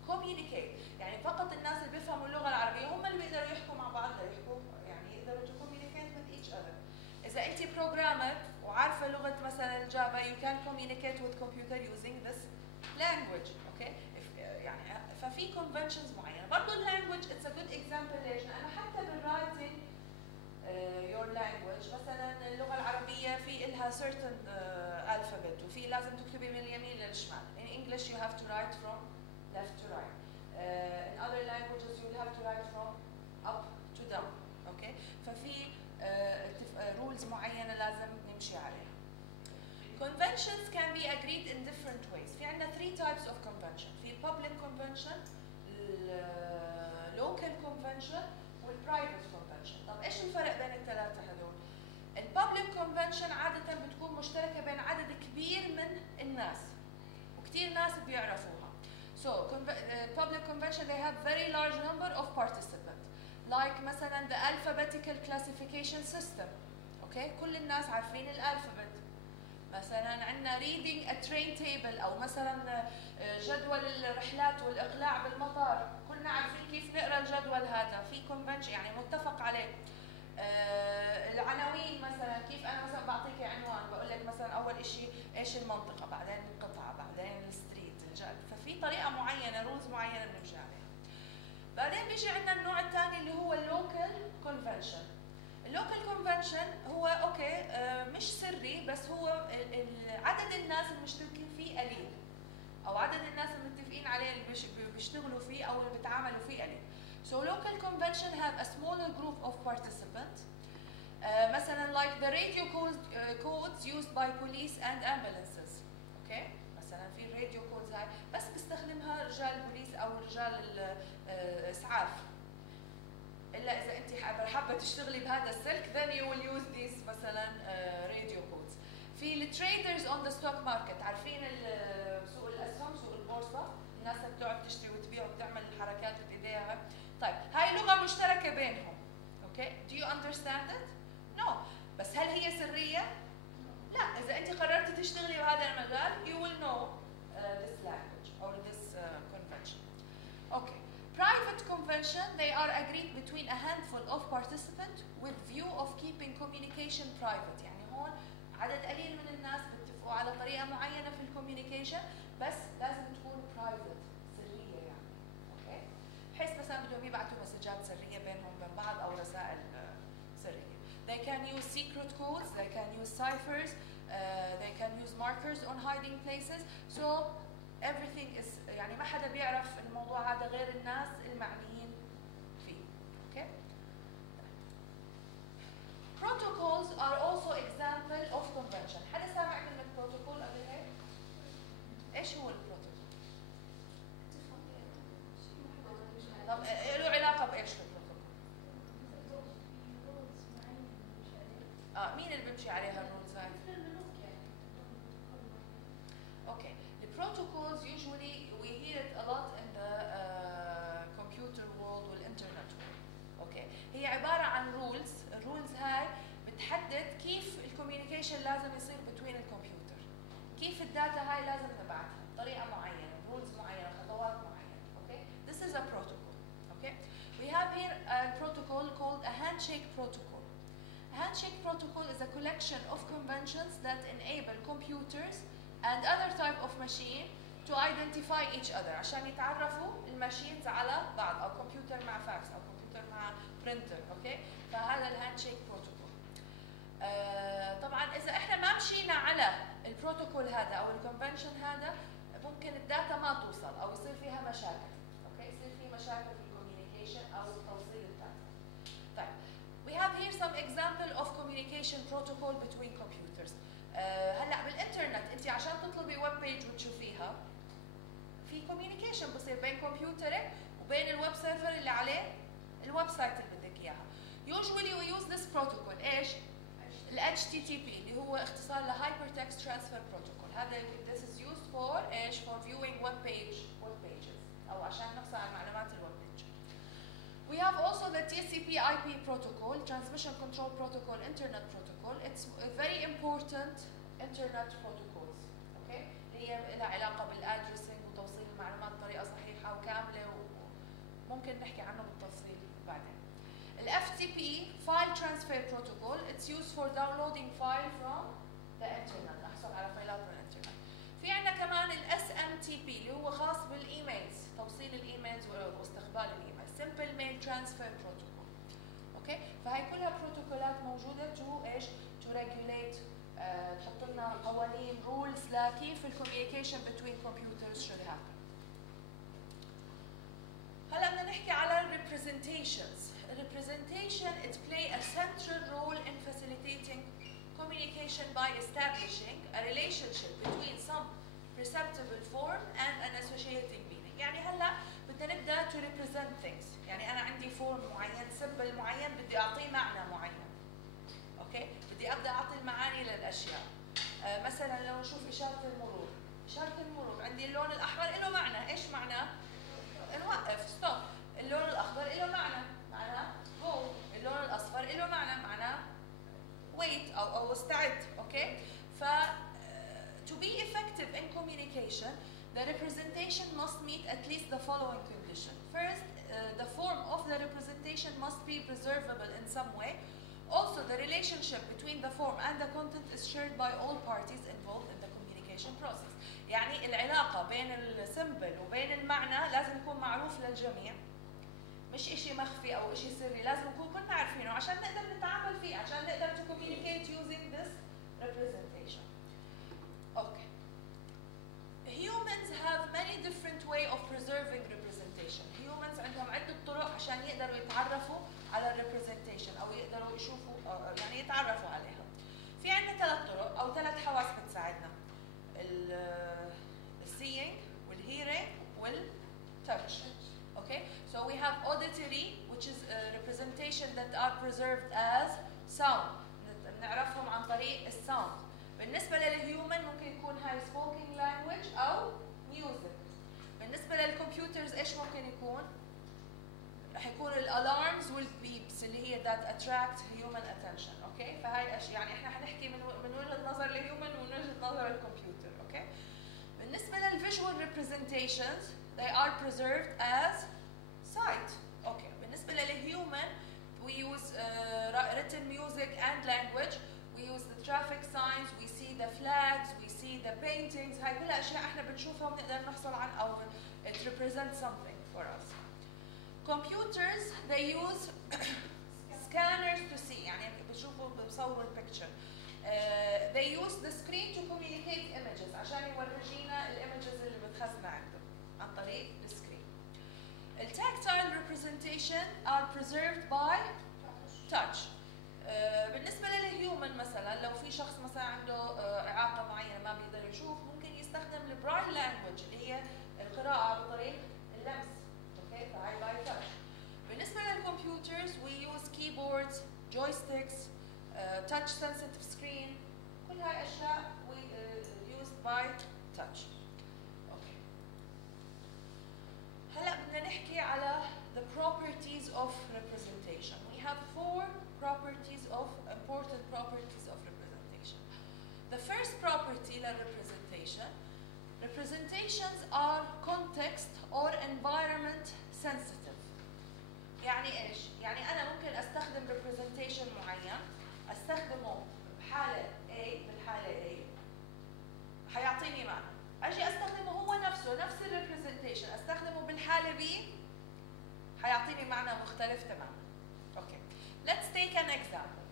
communicate. يعني فقط الناس اللي بيفهموا اللغة العربية هم اللي بيقدروا يحكوا مع بعض، يحكوا يعني يقدروا to communicate with each other. إذا أنت programmer وعارفة لغة مثلا الجافا you can communicate with computer using this language. Okay? يعني ففي conventions معينة. برضه language it's a good example. ليش؟ أنا حتى بالwriting your language مثلا اللغة العربية في إلها certain alphabet وفي لازم تكتبي من اليمين للشمال. In English you have to write from left to right. In other languages you will have to write from up to down. Okay? ففي rules معينة لازم نمشي عليها. Conventions can be agreed in different ways. في عندنا 3 types of convention. في public convention, local convention والprivate convention. طب ايش الفرق بين الثلاثة هذول؟ الببليك convention عادة بتكون مشتركة بين عدد كبير من الناس وكثير ناس بيعرفوها. So public convention they have very large number of participants. Like مثلا the alphabetical classification system. Okay? كل الناس عارفين الالفابت. مثلا عندنا reading a train table او مثلا جدول الرحلات والاقلاع بالمطار، كلنا عارفين كيف نقرا الجدول هذا، في convention يعني متفق عليه. العناوين مثلا كيف انا مثلا بعطيكي عنوان بقول لك مثلا اول شيء ايش المنطقه، بعدين القطعه، بعدين الستريت، ففي طريقه معينه رولز معينه بنمشي عليها. بعدين بيجي عندنا النوع الثاني اللي هو اللوكال كونفنشن. اللوكال كونفنشن هو اوكي مش سري بس هو عدد الناس المشتركين فيه قليل او عدد الناس المتفقين عليه اللي بيشتغلوا فيه او اللي بيتعاملوا فيه قليل. So local convention have a smaller group of participants. مثلا like the radio codes used by police and ambulances. Okay? مثلا في الراديو كودز هاي بس بيستخدمها رجال البوليس او رجال الاسعاف. الا اذا انت حابه تشتغلي بهذا السلك then you will use these مثلا radio codes. في التريدرز on the stock market عارفين سوق الاسهم، سوق البورصه، الناس اللي بتقعد تشتري وتبيع وبتعمل الحركات بايديها. طيب هاي لغه مشتركه بينهم. اوكي؟ do you understand it؟ no. بس هل هي سريه؟ لا، اذا انت قررتي تشتغلي بهذا المجال you will know this language or this convention. Okay. Private convention, they are agreed between a handful of participants with view of keeping communication private. يعني هون عدد قليل من الناس بيتفقوا على طريقة معينة في الكوميونيكيشن بس لازم تكون private، سرية يعني. اوكي؟ بحيث مثلا بدهم يبعثوا مسجات سرية بينهم وبين بعض أو رسائل سرية. They can use secret codes, they can use ciphers, they can use markers on hiding places. So everything is يعني ما حدا بيعرف الموضوع هذا غير الناس المعنيين فيه. اوكي؟ Protocols are also example of convention. حدا سامع كلمة protocol قبل هيك؟ ايش هو البروتوكول؟ طب له علاقة بايش البروتوكول؟ مين اللي بيمشي عليها الرولز هاي؟ اوكي. The protocols usually we hear it a lot in the computer world والinternet world. اوكي. هي عبارة عن rules. الرولز هاي بتحدد كيف الكوميونيكيشن لازم يصير between الكمبيوتر. كيف الداتا هاي لازم نبعثها بطريقة معينة، رولز معينة، خطوات handshake protocol. A handshake protocol is a collection of conventions that enable computers and other type of machine to identify each other عشان يتعرفوا الماشينز على بعض أو كمبيوتر مع فاكس أو كمبيوتر مع برينتر. أوكي؟ فهذا الهاندشيك بروتوكول. طبعا إذا إحنا ما مشينا على البروتوكول هذا أو الكونفنشن هذا ممكن الداتا ما توصل أو يصير فيها مشاكل. أوكي؟ يصير في مشاكل في الكوميونيكيشن أو توصيل الداتا. طيب we have here some example of communication protocol between computers. هلا بالإنترنت أنت عشان تطلبي ويب بيج وتشوفيها في كوميونيكيشن بصير بين كمبيوترك وبين الويب سيرفر اللي عليه الويب سايت اللي بدك اياها. Usually we use this protocol ايش؟ ال HTTP اللي هو اختصار ل Hypertext Transfer Protocol. هذا this is used for ايش؟ For viewing web pages او عشان نحصل على معلومات الويب بيج. We have also the TCP/IP protocol, Transmission Control Protocol, Internet Protocol. It's a very important Internet protocols. Okay? هي لها علاقة بالادرسنج وتوصيل المعلومات بطريقة صحيحة وكاملة وممكن نحكي عنه بالتفصيل بعدين. ال FTP File Transfer Protocol, it's used for downloading file from the internet، نحصل على فايلات من الانترنت. في عندنا كمان ال SMTP اللي هو خاص بالايميلز، توصيل الايميلز واستقبال الايميل، Simple Mail Transfer Protocol. اوكي؟ فهي كلها بروتوكولات موجودة to ايش؟ to regulate تحط لنا قوانين rules لكيف الكوميونيكيشن between computers should happen. هلا بدنا نحكي على representations. Representation it play a central role in facilitating communication by establishing a relationship between some perceptible form and an associating meaning. يعني هلا بدنا نبدا to represent things. يعني انا عندي فورم معين، سمبل معين، بدي اعطيه معنى معين. اوكي؟ بدي ابدا اعطي المعاني للاشياء. مثلا لو نشوف اشاره المرور، اشاره المرور عندي اللون الاحمر له معنى، ايش معناه؟ نوقف ستوب. اللون الاخضر له معنى، معناه جو. اللون الاصفر له معناه wait او استعد. اوكي؟ ف to be effective in communication, the representation must meet at least the following condition. First, the form of the representation must be preservable in some way. Also, the relationship between the form and the content is shared by all parties involved in the communication process. يعني العلاقة بين السمبل وبين المعنى لازم يكون معروف للجميع. مش إشي مخفي أو إشي سري، لازم نكون كلنا عارفينه عشان نقدر نتعامل فيه، عشان نقدر to communicate using this representation. Okay. Humans have many different way of preserving representation. Humans عندهم عدة طرق عشان يقدروا يتعرفوا على الريبرزنتيشن او يقدروا يشوفوا يعني يتعرفوا عليها. في عندنا 3 طرق او 3 حواس بتساعدنا. السينج والهيرينج والتاتش. Okay? So we have auditory, which is a representation that are preserved as sound. بنعرفهم عن طريق الساوند. بالنسبة للهيومن ممكن يكون هاي spoken language أو music. بالنسبة للكمبيوترز إيش ممكن يكون؟ رح يكون الالارمز والبيبس اللي هي that attract human attention. اوكي؟ فهاي اشياء يعني احنا حنحكي من وجهة نظر الهيومن ومن وجهة نظر الكمبيوتر. اوكي؟ بالنسبة للفيجوال representations they are preserved as sight. اوكي؟ بالنسبة للهيومن we use written music and language. We use the traffic signs, we see the flags, we see the paintings. هاي كلها اشياء احنا بنشوفها وبنقدر نحصل عن او it represents something for us. Computers they use scanners to see. يعني بشوفوا بصوروا البيكتشر. They use the screen to communicate images عشان يورجينا الايمجز اللي متخزنة عندهم عن طريق السكرين. التاكتايل representation are preserved by touch. بالنسبة للهيومن مثلا لو في شخص مثلا عنده إعاقة معينة ما بيقدر يشوف ممكن يستخدم البرايل لانجوج اللي هي القراءة عن طريق اللمس. اوكي؟ فهاي باي تاتش. بالنسبة للكمبيوترز we use keyboards, joysticks, touch sensitive screen. كل هاي أشياء we used by touch. اوكي. هلا بدنا نحكي على the properties of representation. We have 4 properties of important properties of representation. The first property la representation. Representations are context or environment sensitive. يعني ايش؟ يعني انا ممكن استخدم representation معين استخدمه بحاله A بالحاله A حيعطيني معنى. اجي استخدمه هو نفسه نفس الريبريزنتيشن استخدمه بالحاله B حيعطيني معنى مختلف تماما. اوكي. Let's take an example.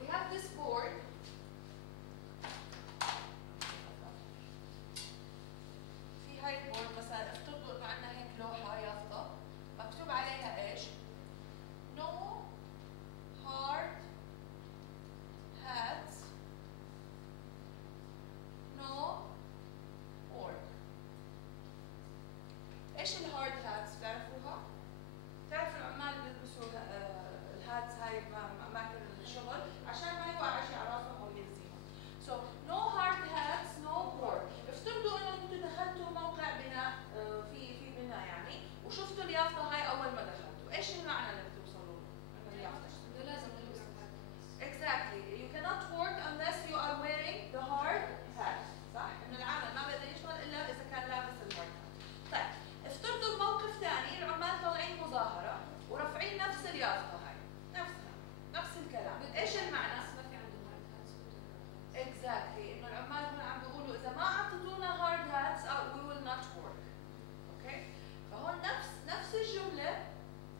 We have this board. في هاي البورد مثلا افترضوا انه عندنا هيك لوحه يافطه مكتوب عليها ايش؟ No hard hats no work. ايش الهارد هاتس؟ بتعرفوها؟ بتعرفوا العمال بيلبسوا الهاتس هاي باماكن الشغل عشان ما يوقع شيء على راسهم او يأذيهم. So no hard hats no work. افترضوا انه انتم دخلتوا موقع بناء في بناء يعني وشفتوا اليافطه هاي اول ما دخلتوا، ايش المعنى اللي بتوصلوا له؟ انه اليافطه لازم نلبس الهات. Exactly. You cannot work unless you are wearing the hard hat. صح؟ انه العامل ما بيقدر يشتغل الا اذا كان لابس الهارد هات. طيب افترضوا بموقف ثاني العمال طالعين مظاهره ورافعين نفس اليافطه هاي، نفسها، نفس الكلام، ايش المعنى؟ ما في عندهم هات هاتس. Exactly. انه العمال هون عم بيقولوا اذا ما اعطيتونا hard hats we will not work. اوكي؟ فهون نفس الجمله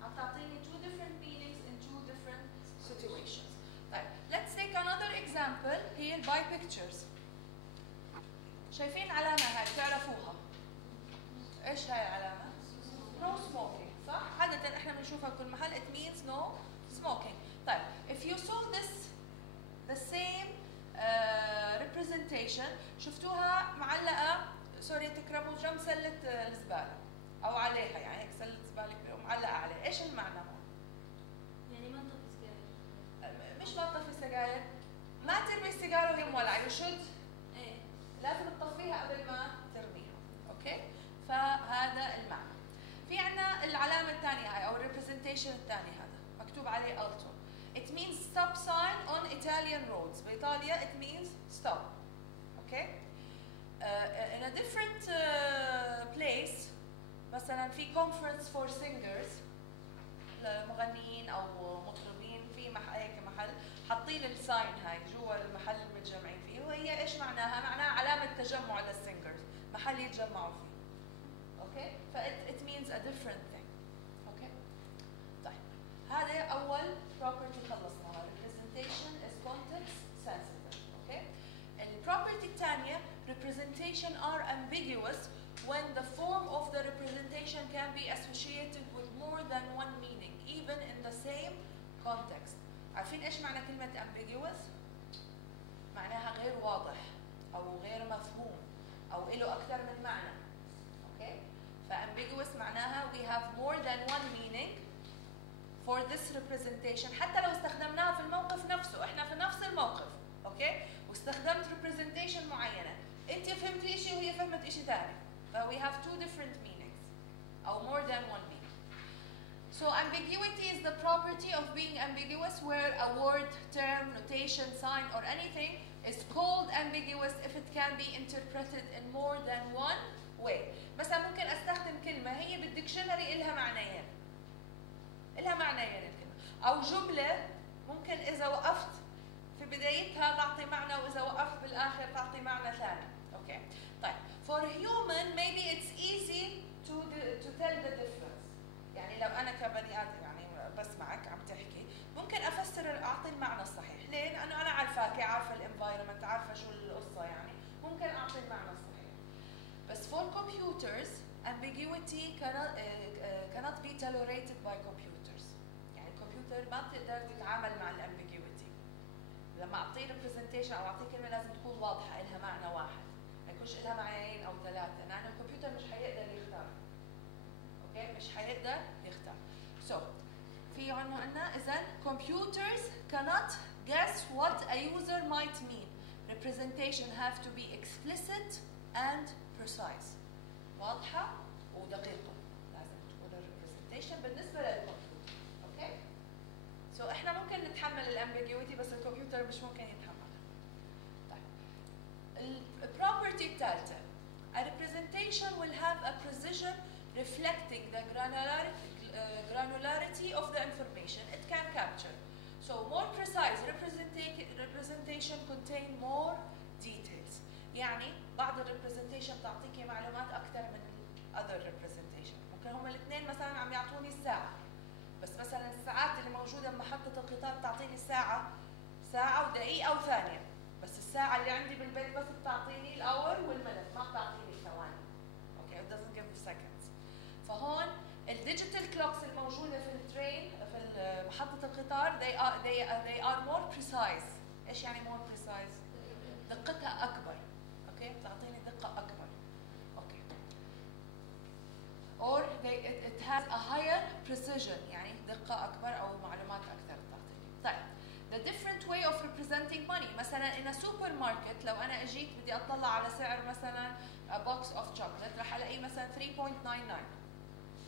عم تعطيني two different meanings in two different situations. طيب let's take another example هي ال by pictures. شايفين العلامة هاي بتعرفوها؟ ايش هاي العلامة؟ No smoking صح؟ عادة احنا بنشوفها بكل محل it means no smoking. طيب if you saw the same representation شفتوها معلقة سوري تكرموا جنب سلة الزبالة أو عليها يعني هيك سلة زبالة كبيرة ومعلقة عليها، ايش المعنى هون؟ يعني ما نطفي سجاير. مش ما تطفي السجاير، ما ترمي السيجارة وهي مولعة، you should ايه لازم تطفيها قبل ما ترميها، اوكي؟ فهذا المعنى. في عندنا العلامة الثانية هاي أو الريبريزنتيشن الثاني هذا مكتوب عليه ألتو. It means stop sign on Italian roads. بإيطاليا it means stop. Okay? In a different place مثلا في conference for singers لمغنيين أو مطربين في هيك محل حاطين الساين هاي جوا المحل اللي متجمعين فيه وهي ايش معناها؟ معناها علامة تجمع للسينجرز، محل يتجمعوا فيه. اوكي؟ it means a different thing. اوكي؟ طيب هذا أول property خلصناها representation is context sensitive. اوكي؟ البروبرتي الثانية representation are ambiguous when the form of the representation can be associated with more than one meaning even in the same context. عارفين ايش معنى كلمة ambiguous؟ معناها غير واضح أو غير مفهوم أو له أكثر من معنى. اوكي؟ فambiguous معناها we have more than one meaning for this representation حتى لو استخدمناها في الموقف نفسه، احنا في نفس الموقف، اوكي؟ واستخدمت representation معينة، انت فهمتي شيء وهي فهمت شيء ثاني. ف we have two different meanings أو more than one meaning. So ambiguity is the property of being ambiguous where a word, term, notation, sign or anything is called ambiguous if it can be interpreted in more than one way. مثلا ممكن استخدم كلمة هي بالديكشنري إلها معنيين. إلها معنيين الكلمة. أو جملة ممكن إذا وقفت في بدايتها تعطي معنى وإذا وقفت بالآخر تعطي معنى ثاني. أوكي. طيب for human maybe it's easy to tell the difference. يعني لو أنا كبني آدم يعني بسمعك عم تحكي ممكن أفسر أعطي المعنى الصحيح. ليه؟ لأنه أنا عارفاك، عارفة الانفايرمنت، عارفة شو القصة يعني، ممكن أعطي المعنى الصحيح. بس for computers ambiguity cannot be tolerated by computers. يعني الكمبيوتر ما بتقدر تتعامل مع الambiguity. لما أعطيه representation أو أعطيه كلمة لازم تكون واضحة إلها معنى واحد، ما يكونش إلها معنيين أو ثلاثة، لأن الكمبيوتر مش حيقدر يختار. أوكي؟ مش حيقدر يختار. So في عنا إذا computers cannot guess what a user might mean. Representation have to be explicit and precise. واضحة ودقيقة. لازم تكون representation بالنسبة للكمبيوتر. أوكي؟ So إحنا ممكن نتحمل الambiguity بس الكمبيوتر مش ممكن يتحملها. طيب. الproperty الثالثة. A representation will have a precision reflecting the granularity of the information it can capture. So more precise representation contain more details. يعني بعض الريبرزنتيشن بتعطيكي معلومات اكثر من other representation. ممكن هم الاثنين مثلا عم يعطوني الساعه، بس مثلا الساعات اللي موجوده بمحطه القطار بتعطيني ساعه ودقيقه وثانيه، بس الساعه اللي عندي بالبيت بس بتعطيني الاور والمينت، ما بتعطيني الثواني. اوكي it doesn't give the seconds. فهون الديجيتال كلوكس الموجوده في الترين في محطه القطار they are more precise. ايش يعني more precise؟ دقتها اكبر. اوكي بتعطيني دقه اكبر. اوكي or it has a higher precision يعني دقه اكبر او معلومات اكثر بتعطيني. طيب the different way of representing money. مثلا in a supermarket لو انا اجيت بدي اطلع على سعر مثلا a box of chocolate رح الاقيه مثلا 3.99.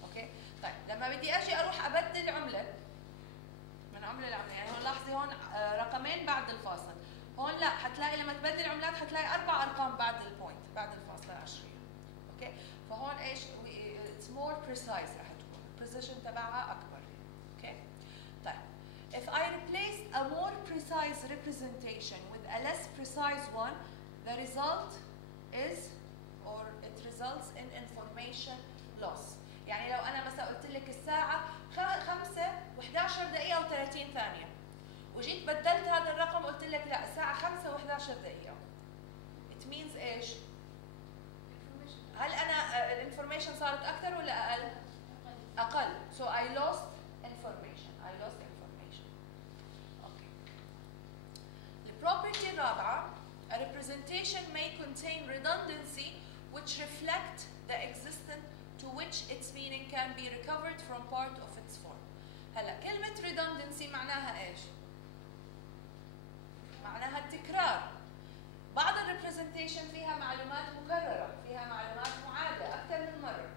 اوكي طيب لما بدي اجي اروح ابدل عمله من عمله لعمله، يعني هون لاحظي هون رقمين بعد الفاصل، هون لا حتلاقي لما تبدل عملات حتلاقي 4 ارقام بعد البوينت بعد الفاصله العشريه. اوكي فهون ايش it's more precise رح تكون البريسيشن تبعها اكبر. اوكي طيب if I replace a more precise representation with a less precise one the result is or it results in information loss. يعني لو انا مثلا قلت لك الساعه 5 و11 دقيقه و30 ثانيه وجيت بدلت هذا الرقم قلت لك لا الساعه 5 و11 دقيقه it means ايش؟ هل انا الانفورميشن صارت اكثر ولا اقل؟ اقل. so I lost information. اوكي البروبرتي الرابعه a representation may contain redundancy which reflect the existence to which its meaning can be recovered from part of its form. هلا كلمة redundancy معناها ايش؟ معناها التكرار. بعض الريبرزنتيشن فيها معلومات مكررة، فيها معلومات معادة أكثر من مرة.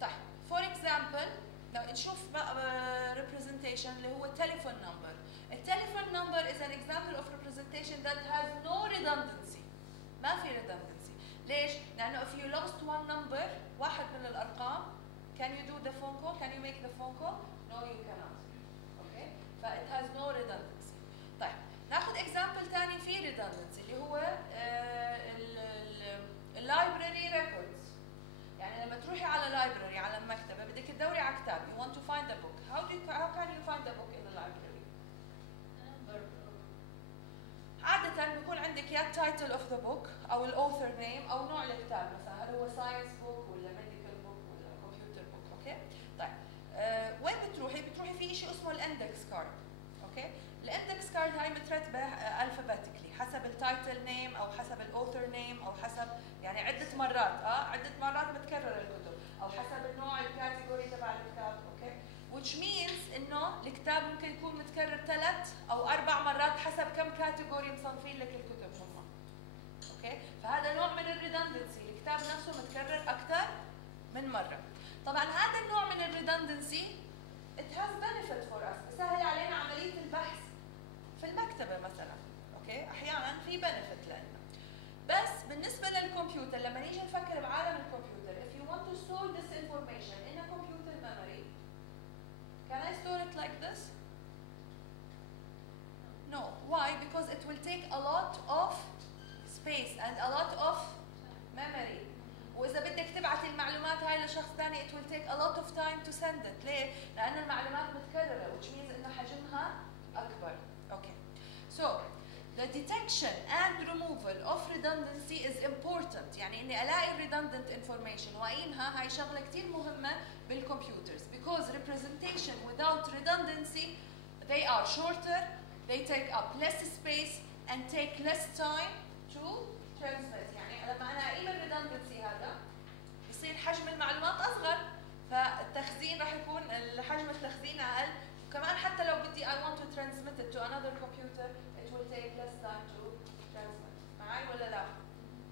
طيب for example لو نشوف representation اللي هو telephone number. التليفون number is an example of representation that has no redundancy. ما في redundancy. ليش؟ لأنه if you lost one number واحد من الأرقام can you do the phone call? Can you make the phone call? No you cannot. Okay? ف it has no redundancy. طيب ناخذ example ثاني فيه redundancy اللي هو library records. يعني لما تروحي على library على المكتبة بدك تدوري على كتاب you want to find a book. How can you find a book in the library؟ عادة بيكون عندك يا title of the book أو الauthor name أو نوع الكتاب، مثلا هل هو science book ولا medical book ولا computer book. أوكي؟ طيب وين بتروحي؟ بتروحي في شيء اسمه الاندكس كارد. أوكي؟ الاندكس كارد هاي مترتبة alphabetically حسب التايتل نيم أو حسب الauthor name أو حسب يعني عدة مرات متكرر الكتب أو حسب النوع الكاتيجوري تبع الكتاب. أوكي؟ which means إنه الكتاب ممكن يكون متكرر 3 أو 4 مرات حسب كم كاتيجوري مصنفين لك الكتب هم. أوكي؟ فهذا نوع من الريدندنسي، الكتاب نفسه متكرر أكثر من مرة. طبعاً هذا النوع من الريدندنسي it has benefit for us، بسهل علينا عملية البحث في المكتبة مثلاً. أوكي؟ أحياناً في benefit لنا. بس بالنسبة للكمبيوتر لما نيجي نفكر بعالم الكمبيوتر if you want to store this information in a computer memory can I store it like this? No. Why? Because it will take a lot of space and a lot of memory. وإذا بدك تبعت المعلومات هاي لشخص ثاني it will take a lot of time to send it. ليه؟ لأن المعلومات متكررة which means إنه حجمها أكبر. Okay. So the detection and removal of redundancy is important. يعني إني ألاقي redundant information وأقيمها هاي شغلة كتير مهمة بالكمبيوترز because representation without redundancy they are shorter, they take up less space and take less time to transmit. يعني لما أنا أقيم الريدندنسي هذا بصير حجم المعلومات أصغر فالتخزين راح يكون حجم التخزين أقل وكمان حتى لو بدي I want to transmit it to another computer it will take less time to transmit. معي ولا لا؟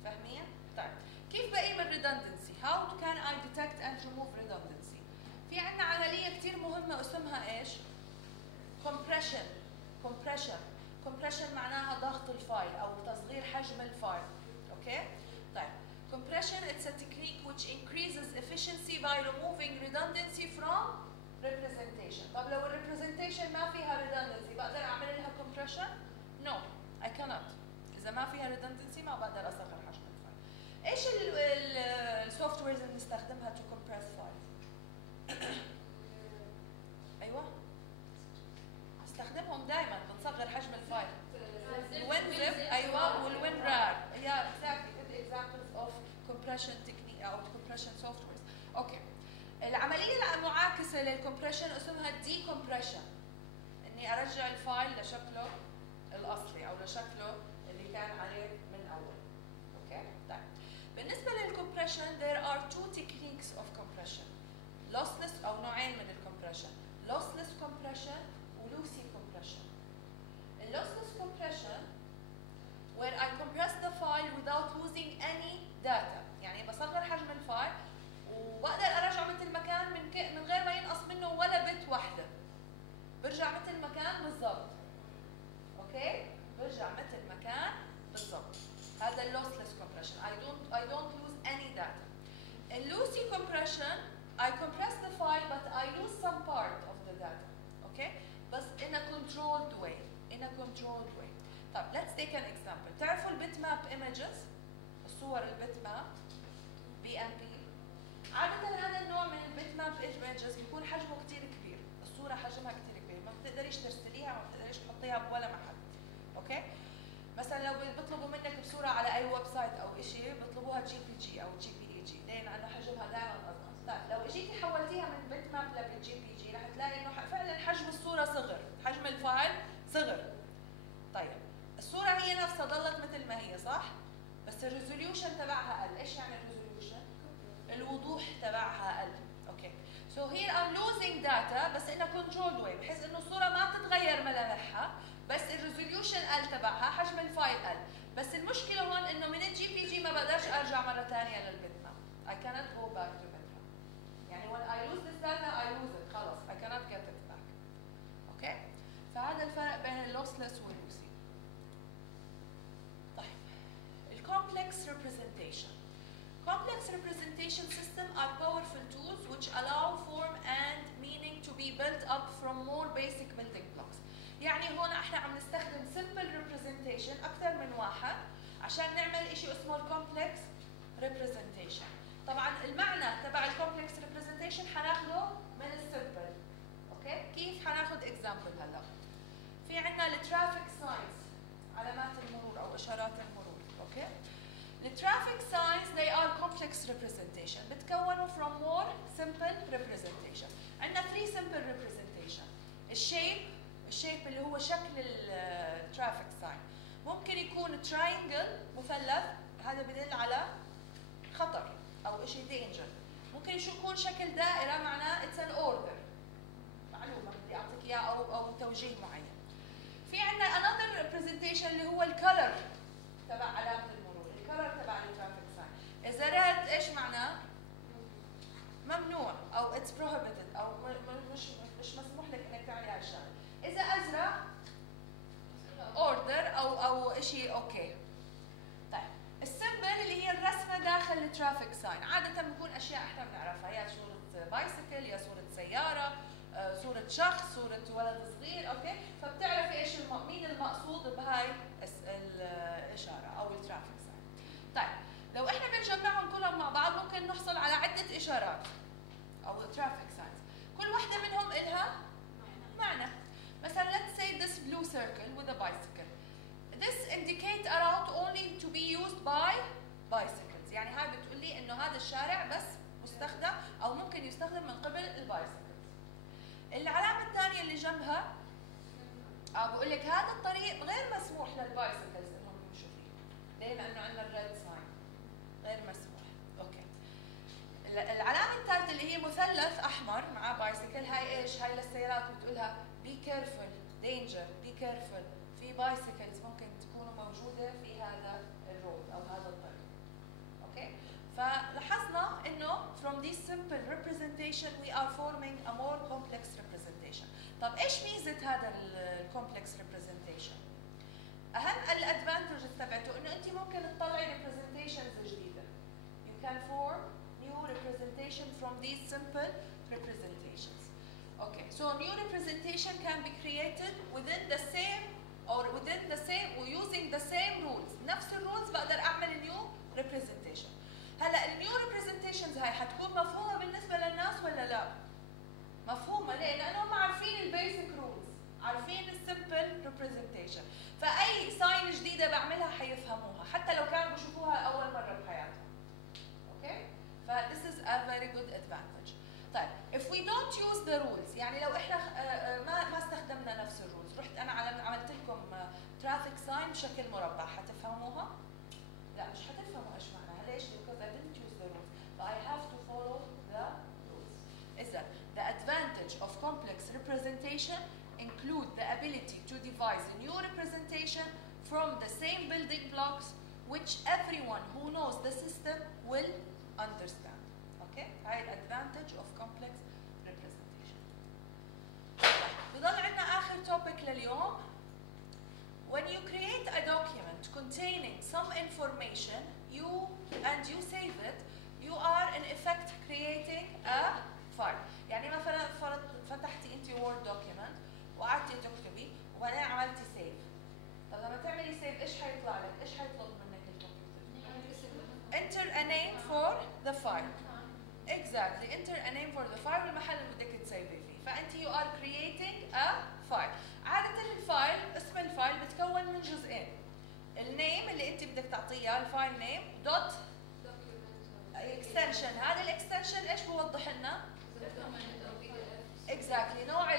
فاهمين؟ طيب كيف بقيم الريدندنسي؟ How can I detect and remove redundancy؟ في عندنا عملية كتير مهمة اسمها ايش؟ compression معناها ضغط الفايل أو تصغير حجم الفايل. أوكي؟ طيب compression it's a technique which increases efficiency by removing redundancy from representation. طب لو الريبريزنتيشن ما فيها redundancy بقدر اعمل لها compression؟ No, I cannot. اذا ما فيها redundancy ما بقدر اصغر حجم الفايل. ايش السوفت ويرز اللي بنستخدمها to compress file؟ ايوه نستخدمهم دائما بنصغر حجم الفايل. الوينزب ايوه والوينرار هي exactly good examples of compression technique او compression softwares. اوكي. العمليه المعاكسه للكمبريشن اسمها decompression. اني ارجع الفايل لشكله الاصلي او لشكله اللي كان عليه من اول. اوكي؟ طيب. بالنسبه للكمبريشن there are two techniques of compression. lossless او نوعين من الكمبريشن. lossless compression و lossy compression. lossless compression where I compress the file without losing any data. يعني بصغر حجم الفايل وبقدر ارجعه مثل ما كان من غير ما ينقص منه ولا بت واحده. برجع مثل ما كان بالضبط. اوكي؟ برجع مثل ما كان بالضبط. هذا اللوسلس compression. I don't lose any data. In lossy compression I compress the file but I lose some part of the data. Okay? بس in a controlled way. In a controlled way. طيب let's take an example. تعرفوا البيت ماب images؟ الصور البيت ماب BMP. عادة هذا النوع من البيت ماب images بيكون حجمه كثير كبير. الصورة حجمها كثير كبير، ما بتقدريش ترسليها، ما بتقدريش تحطيها بولا محل. اوكي؟ مثلا لو بيطلبوا منك بصورة على أي ويب سايت أو شيء بيطلبوها JPG أو JPEG، ليه؟ لأنه حجمها دائما أصغر. طيب لو اجيتي حولتيها من بيت ماب لJPG رح تلاقي إنه فعلا حجم الصورة صغر، حجم الفايل صغر. طيب الصورة هي نفسها ضلت مثل ما هي صح؟ بس الريزوليوشن تبعها قل، ايش يعني الريزوليوشن؟ الوضوح تبعها قل، اوكي. So here I'm losing data بس in a controlled way بحيث انه الصورة ما تتغير ملامحها، بس الريزوليوشن قل تبعها، حجم الفايل قل، بس المشكلة هون انه من الجي بي جي ما بقدرش ارجع مرة ثانية للبيت ماب. I cannot go back to bitmap. يعني when I lose this data I lose it خلص I cannot get it back. اوكي؟ فهذا الفرق بين اللوسلس واللوسي. Complex representation. Complex representation systems are powerful tools which allow form and meaning to be built up from more basic building blocks. يعني هون احنا عم نستخدم simple representation أكثر من واحد عشان نعمل شيء اسمه complex representation. طبعا المعنى تبع complex representation حناخده من السمبل. اوكي؟ كيف حناخد example هلا؟ في عندنا الترافيك ساينز علامات المرور أو إشارات المرور. اوكي؟ الترافيك ساينز they are complex representation بتكونوا from more simple representation. عندنا 3 simple representation. الشيب اللي هو شكل الترافيك ساين ممكن يكون triangle مثلث، هذا بدل على خطر او شيء danger. ممكن يكون شكل دائره معناه it's an order، معلومه بدي اعطيك اياها او توجيه معين. في عندنا another representation اللي هو الكلر تبع علامه المرور، الكلر تبع الترافيك ساين. اذا ريد ايش معناه؟ ممنوع او اتس prohibited او مش مسموح لك انك تعملي هاي الشغله. اذا ازرق اوردر او شيء اوكي. طيب السمبل اللي هي الرسمه داخل الترافيك ساين، عاده بتكون اشياء احنا بنعرفها، يا صوره بايسكل يا صوره سياره، صوره شخص، صوره ولد صغير، اوكي؟ فبتعرفي ايش مين المقصود بهاي الاشاره او الترافيك ساين. طيب لو احنا بنجمعهم كلهم مع بعض ممكن نحصل على عده اشارات او ترافيك ساينز، كل واحده منهم لها معنى. مثلا let's say this blue circle with a bicycle. This indicate a route only to be used by bicycles. يعني هاي بتقول لي انه هذا الشارع بس مستخدم او ممكن يستخدم من قبل البايسكلز. العلامه الثانيه اللي جنبها بقول لك هذا الطريق غير مسموح للبايسكلز انهم يمشوا فيه. ليه؟ لانه عندنا الريد ساين غير مسموح. اوكي. العلامه الثالثه اللي هي مثلث احمر مع بايسكل، هاي ايش؟ هاي للسيارات بتقولها be careful danger be careful، في بايسكلز ممكن تكونوا موجوده في هذا الرود او هذا الطريق. اوكي؟ فلاحظنا انه from this simple representation we are forming a more complex representation. طب ايش ميزه هذا الكومبلكس representation؟ اهم الادفانتجز تبعته انه انت ممكن تطلعي representations جديده. You can form new representation from these simple representations. Okay, so new representation can be created within the same or using the same rules. نفس الرولز بقدر اعمل new representation. هلا النيو representations هاي حتكون مفهومه بالنسبه للناس ولا لا؟ مفهومه ليه؟ لانه هم عارفين البيسك رولز، عارفين السمبل representation، فاي ساين جديده بعملها حيفهموها حتى لو كانوا بيشوفوها اول مره بحياتهم. اوكي؟ ف this is a very good advantage. طيب if we don't use the rules، يعني لو احنا ما استخدمنا نفس الرولز، رحت انا عملت لكم ترافيك ساين بشكل مربع، حتفهموها؟ لا مش حتفهموا ايش معناها، ليش؟ because I didn't use the rules، so I have to follow the rules. إذا the advantage of complex representation include the ability to devise a new representation from the same building blocks which everyone who knows the system will understand. Okay? هاي الادفانتج of complex representation. بضل عندنا آخر topic لليوم. When you create a document containing some information, you save it, you are in effect creating a file. يعني مثلا فتحتي انت Word document وقعدتي تكتبي وبعدين عملتي save. طب لما تعملي save ايش حيطلع لك؟ ايش حيطلب منك الكمبيوتر؟ Enter a name for the file. Exactly, enter a name for the file والمحل اللي بدك تسيفي فيه. فانت you are creating a file. عادة الفايل اسم الفايل بتكون من جزئين. النيم اللي انت بدك تعطيه الفايل نيم دوت اكستنشن. هذا الاكستنشن ايش بوضح لنا؟ exactly نوع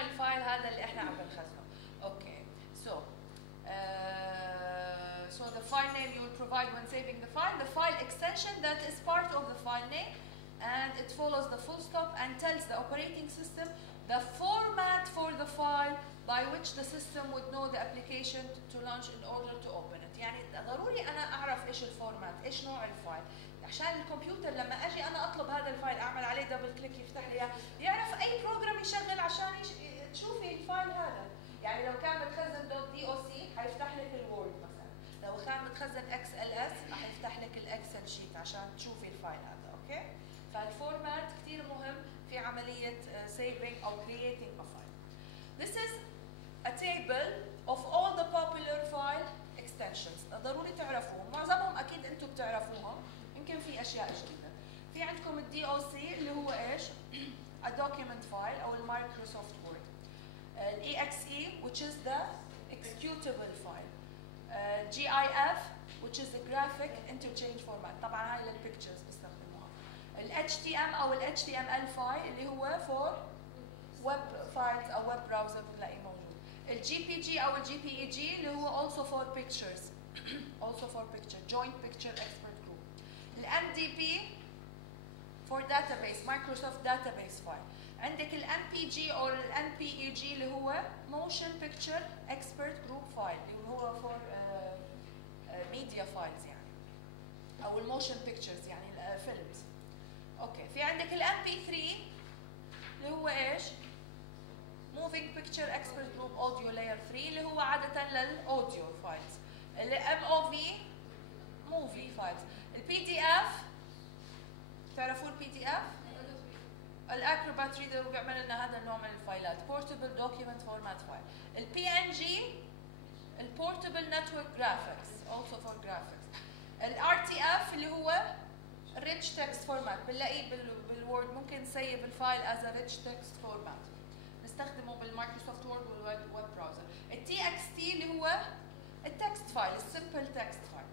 الفايل هذا اللي احنا عم بنخزنه. اوكي so the file name you will provide when saving the file extension that is part of the file name, and it follows the full stop and tells the operating system the format for the file by which the system would know the application to launch in order to open it. يعني ضروري انا اعرف ايش الفورمات، ايش نوع الفايل، عشان الكمبيوتر لما اجي انا اطلب هذا الفايل اعمل عليه دبل كليك يفتح لي اياه، يعرف اي بروجرام يشغل عشان تشوفي الفايل هذا. يعني لو كان متخزن .doc حيفتح لك الوورد مثلا، لو كان متخزن XLS راح يفتح لك الاكسل شيت عشان تشوفي الفايل هذا. اوكي؟ فالفورمات كثير مهم في عمليه saving او creating a file. This is a table of all the popular file extensions. ضروري تعرفوهم، معظمهم اكيد انتم بتعرفوهم، يمكن في اشياء جديده. في عندكم الدي او سي اللي هو ايش؟ a document file او المايكروسوفت وورد. الاي اكس اي which is the executable file. GIF which is the graphic interchange format. طبعا هاي للبيكتشرز بيستخدموها. ال HTML او ال HTML file اللي هو for web files او web browser بتلاقيه موجود. ال GPG او ال GPEG اللي هو also for pictures also for picture joint picture expert group. ال MDP for database Microsoft database file. عندك ال MPG او ال MPEG اللي هو motion picture expert group file اللي هو for media files يعني او ال motion pictures يعني films. اوكي في عندك ال MP3 اللي هو ايش؟ Moving Picture Expert Group Audio Layer 3 اللي هو عادة للأوديو فايلز. ال MOV Movie Files. ال PDF تعرفوا ال PDF؟ الأكروبات ريدر بيعمل لنا هذا النوع من الفايلات. Portable Document Format File. ال PNG ال Portable Network Graphics also for graphics. ال RTF اللي هو Rich Text Format بنلاقيه بالوورد، ممكن نسيب الفايل as a Rich Text Format. نستخدمه بالمايكروسوفت وورد والويب براوزر. التي اكس تي اللي هو التكست فايل السمبل تكست فايل.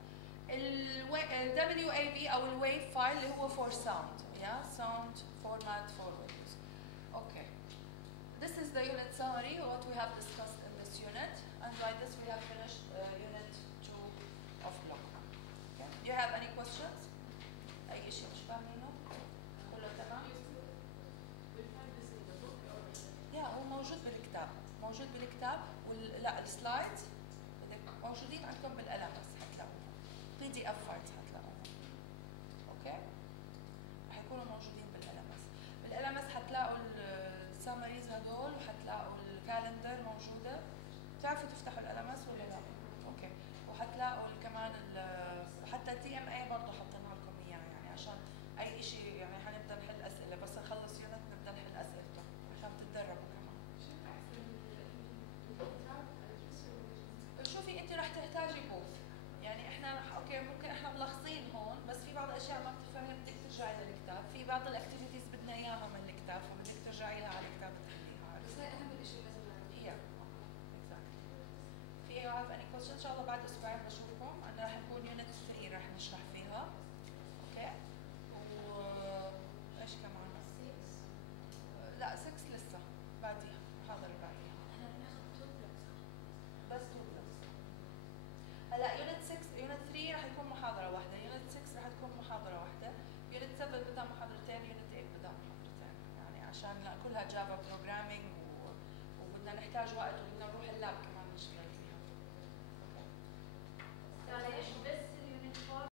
الدبليو اي في او الويف فايل اللي هو فور ساوند sound format for windows. Okay, this is the unit summary of what we have discussed in this unit, and by this we have finished unit 2 of block. Okay. Do you have any questions? اي شيء مش فاهمينه؟ كله تمام؟ هو موجود بالكتاب لا السلايدز موجودين عندكم بالقلم بس حتلاقوهم. PDF files حتلاقوهم. اوكي؟ رح يكونوا موجودين بالقلم بس حتلاقوا السامريز هدول وحتلاقوا الكالندر موجودة. بتعرفوا تفتحوا القلم ولا لا؟ اوكي. وحتلاقوا كمان حتى TMA برضه حاطين لكم اياه يعني عشان اي شيء يعني حنبدا نحل اسئلة، بس نخلص يونت نبدا نحل اسئلته عشان بعض الاكتيفيتيز بدنا اياها من الكتاب، فبدك ترجعي لها على الكتاب تحليها. بس هاي اهم شيء لازم نعمله. exactly. في you have any questions؟ ان شاء الله بعد اسبوعين بشوفكم، انا راح نكون يونت 3 راح نشرح فيها. اوكي؟ و ايش كمان؟ 6 لا 6 لسه بعديها، محاضرة بعديها. احنا بناخذ 2 بلس. بس 2 بلس. هلا يونت 6 يونت 3 راح يكون محاضرة واحدة، يونت 6 راح تكون محاضرة واحدة، يونت 7 بدها محاضرتين، يونت 8 بدها محاضرتين، يعني عشان كلها جافا بروجرامينج وبدنا نحتاج وقت